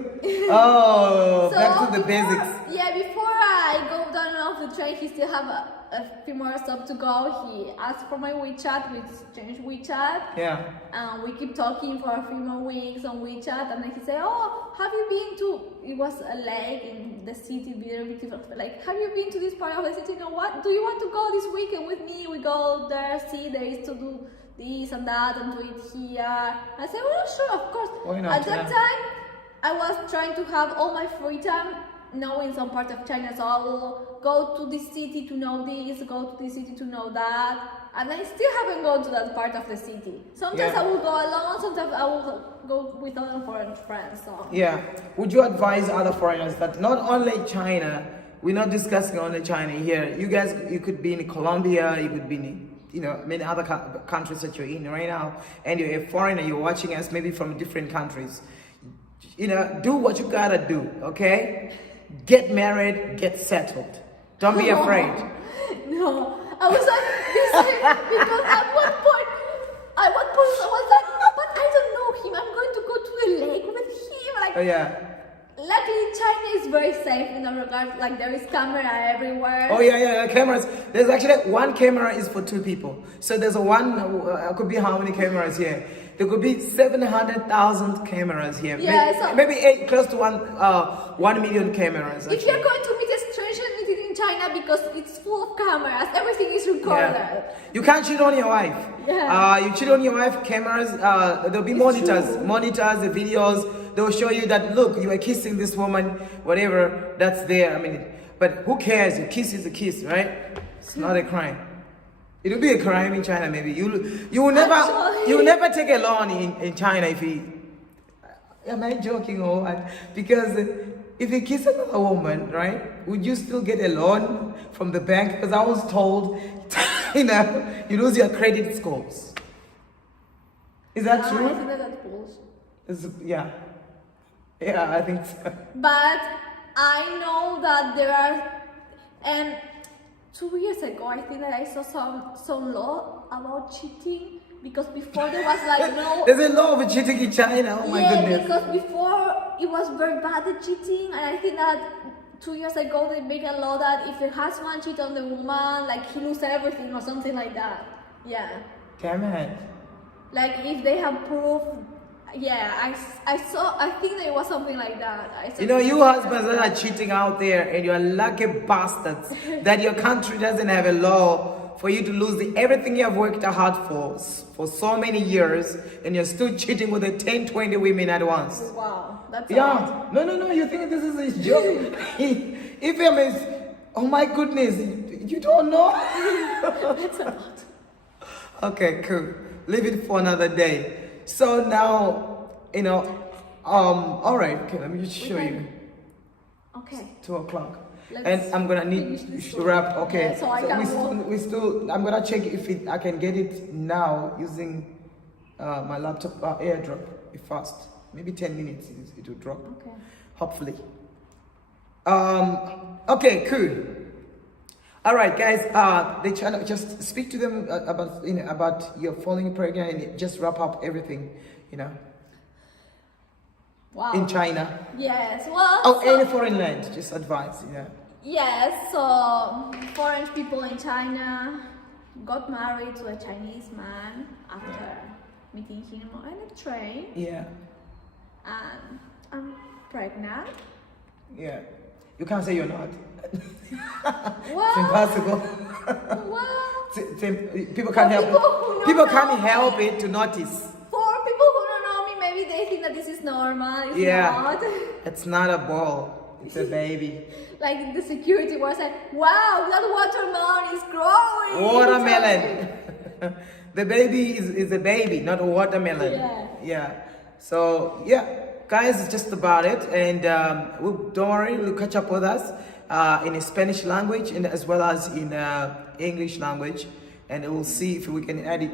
oh, so back to the basics. Yeah, before I go down off the train, he still have a few more stops to go. He asked for my WeChat, we exchanged WeChat. Yeah. We keep talking for a few more weeks on WeChat, and then he said, "Oh, have you been to?" It was a lake in the city, very beautiful. Like, have you been to this part of the city? You know what? Do you want to go this weekend with me? We go there, see there is to do this and that, and do it here. I said, "Well, sure, of course." Why not? At that time, I was trying to have all my free time knowing some part of China, so I will go to this city to know this, go to this city to know that, and I still haven't gone to that part of the city. Sometimes I will go alone, sometimes I will go with other foreign friends. So. Yeah. Would you advise other foreigners that not only China, we're not discussing only China here. You guys, you could be in Colombia, you could be in, you know, many other countries that you're in right now, and you're a foreigner, you're watching us maybe from different countries. You know, do what you gotta do, okay? Get married, get settled. Don't be afraid. No, I was like, because at one point I was like, but I don't know him. I'm going to go to the lake with him. Like, Oh yeah. luckily, China is very safe in that regard. Like, there is camera everywhere. Oh yeah, cameras. There's actually one camera is for two people. So there's could be how many cameras here? There could be 700,000 cameras here. Yeah, maybe close to 1 million cameras. If you're going to meet a stranger, meet it in China because it's full of cameras. Everything is recorded. Yeah. You can't cheat on your wife. Yeah. You cheat on your wife, cameras, there'll be monitors, the videos, they'll show you that, look, you were kissing this woman, whatever, that's there. I mean, but who cares? A kiss is a kiss, right? It's not a crime. It'll be a crime in China, maybe. You will never take a loan in China if you. Am I joking or what? Because if you kiss another woman, right, would you still get a loan from the bank? Because I was told, you know, you lose your credit scores. Is that true? I think that's bullshit. Yeah, I think so. But I know that there are, 2 years ago, I think that I saw some law about cheating, because before there was like no. There's a law of cheating in China. Oh my goodness. Because before it was very bad the cheating, and I think that 2 years ago they made a law that if a husband cheats on the woman, like he loses everything or something like that. Yeah. Damn it. Like if they have proof. Yeah, I think there was something like that. You know, you husbands that are cheating out there, and you're lucky bastards that your country doesn't have a law for you to lose everything you have worked hard for so many years, and you're still cheating with the 10, 20 women at once. Wow, that's a Yeah. lot. No, you think this is a joke? If I'm oh my goodness, you don't know? That's a lot. Okay, cool. Leave it for another day. So now, you know, all right, okay, let me just show you. Okay. 2 o'clock. Let's And I'm gonna need finish this to wrap. Okay. Yeah, so I can we still. I'm gonna check if I can get it now using my laptop AirDrop. If fast, maybe 10 minutes it will drop. Okay. Hopefully. Okay, cool. All right, guys. The channel. Just speak to them about your falling pregnant and just wrap up everything. You know. Wow. In China. Yes. Well. Oh, any foreign land. Just advice. Yeah. Yes. So foreign people in China got married to a Chinese man after meeting him on a train, Yeah. and I'm pregnant. Yeah. You can't say you're not. Well, It's impossible. well, People can't For help people who it. don't People know can't me. help it to notice. for people who don't know me, maybe they think that this is normal. It's Yeah. not. It's not a ball. It's a baby. Like the security was like, wow, that watermelon is growing. Watermelon. The baby is a baby, not a watermelon. Yeah. Yeah. So yeah, guys, it's just about it. And don't worry, we'll catch up with us in a Spanish language and as well as in English language. And we'll see if we can add it,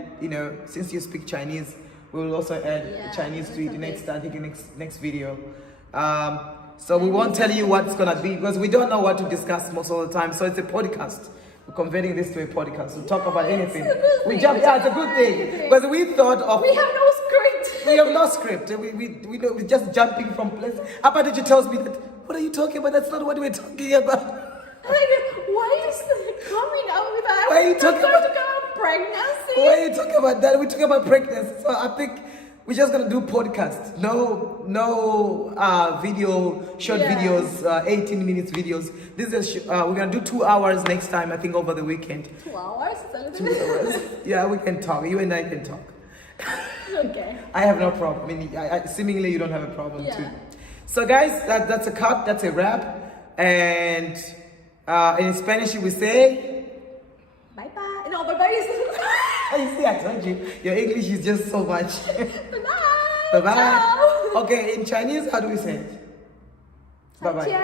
since you speak Chinese, we will also add Chinese to it I think, in next video. So we won't tell you what it's gonna be because we don't know what to discuss most of the time. So it's a podcast. We're converting this to a podcast. We'll talk about anything. It's a good thing. Because we thought of... We have no script. We have no script. We're just jumping from place. Apadeji tells me that, what are you talking about? That's not what we're talking about. Why is it coming out with that? Why are you talking about pregnancy? Why are you talking about that? We're talking about pregnancy. So I think we're just gonna do podcasts. No short videos, 18 minutes videos. This is we're gonna do 2 hours next time. I think over the weekend. 2 hours? It's a little 2 bit. hours. Yeah, we can talk. You and I can talk. Okay. I have no problem. I mean, seemingly you don't have a problem too. Yeah. So guys, that's a cut. That's a wrap. And in Spanish we say. Bye bye. No, bye bye is. You see, I told you. Your English is just so much. Bye bye. Bye bye. Ciao. Okay, in Chinese, how do we say it? Bye bye. 再见。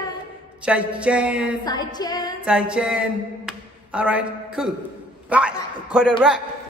Chai Chen. 再见。 Chai Chen. All right, cool. Bye. Quite a wrap.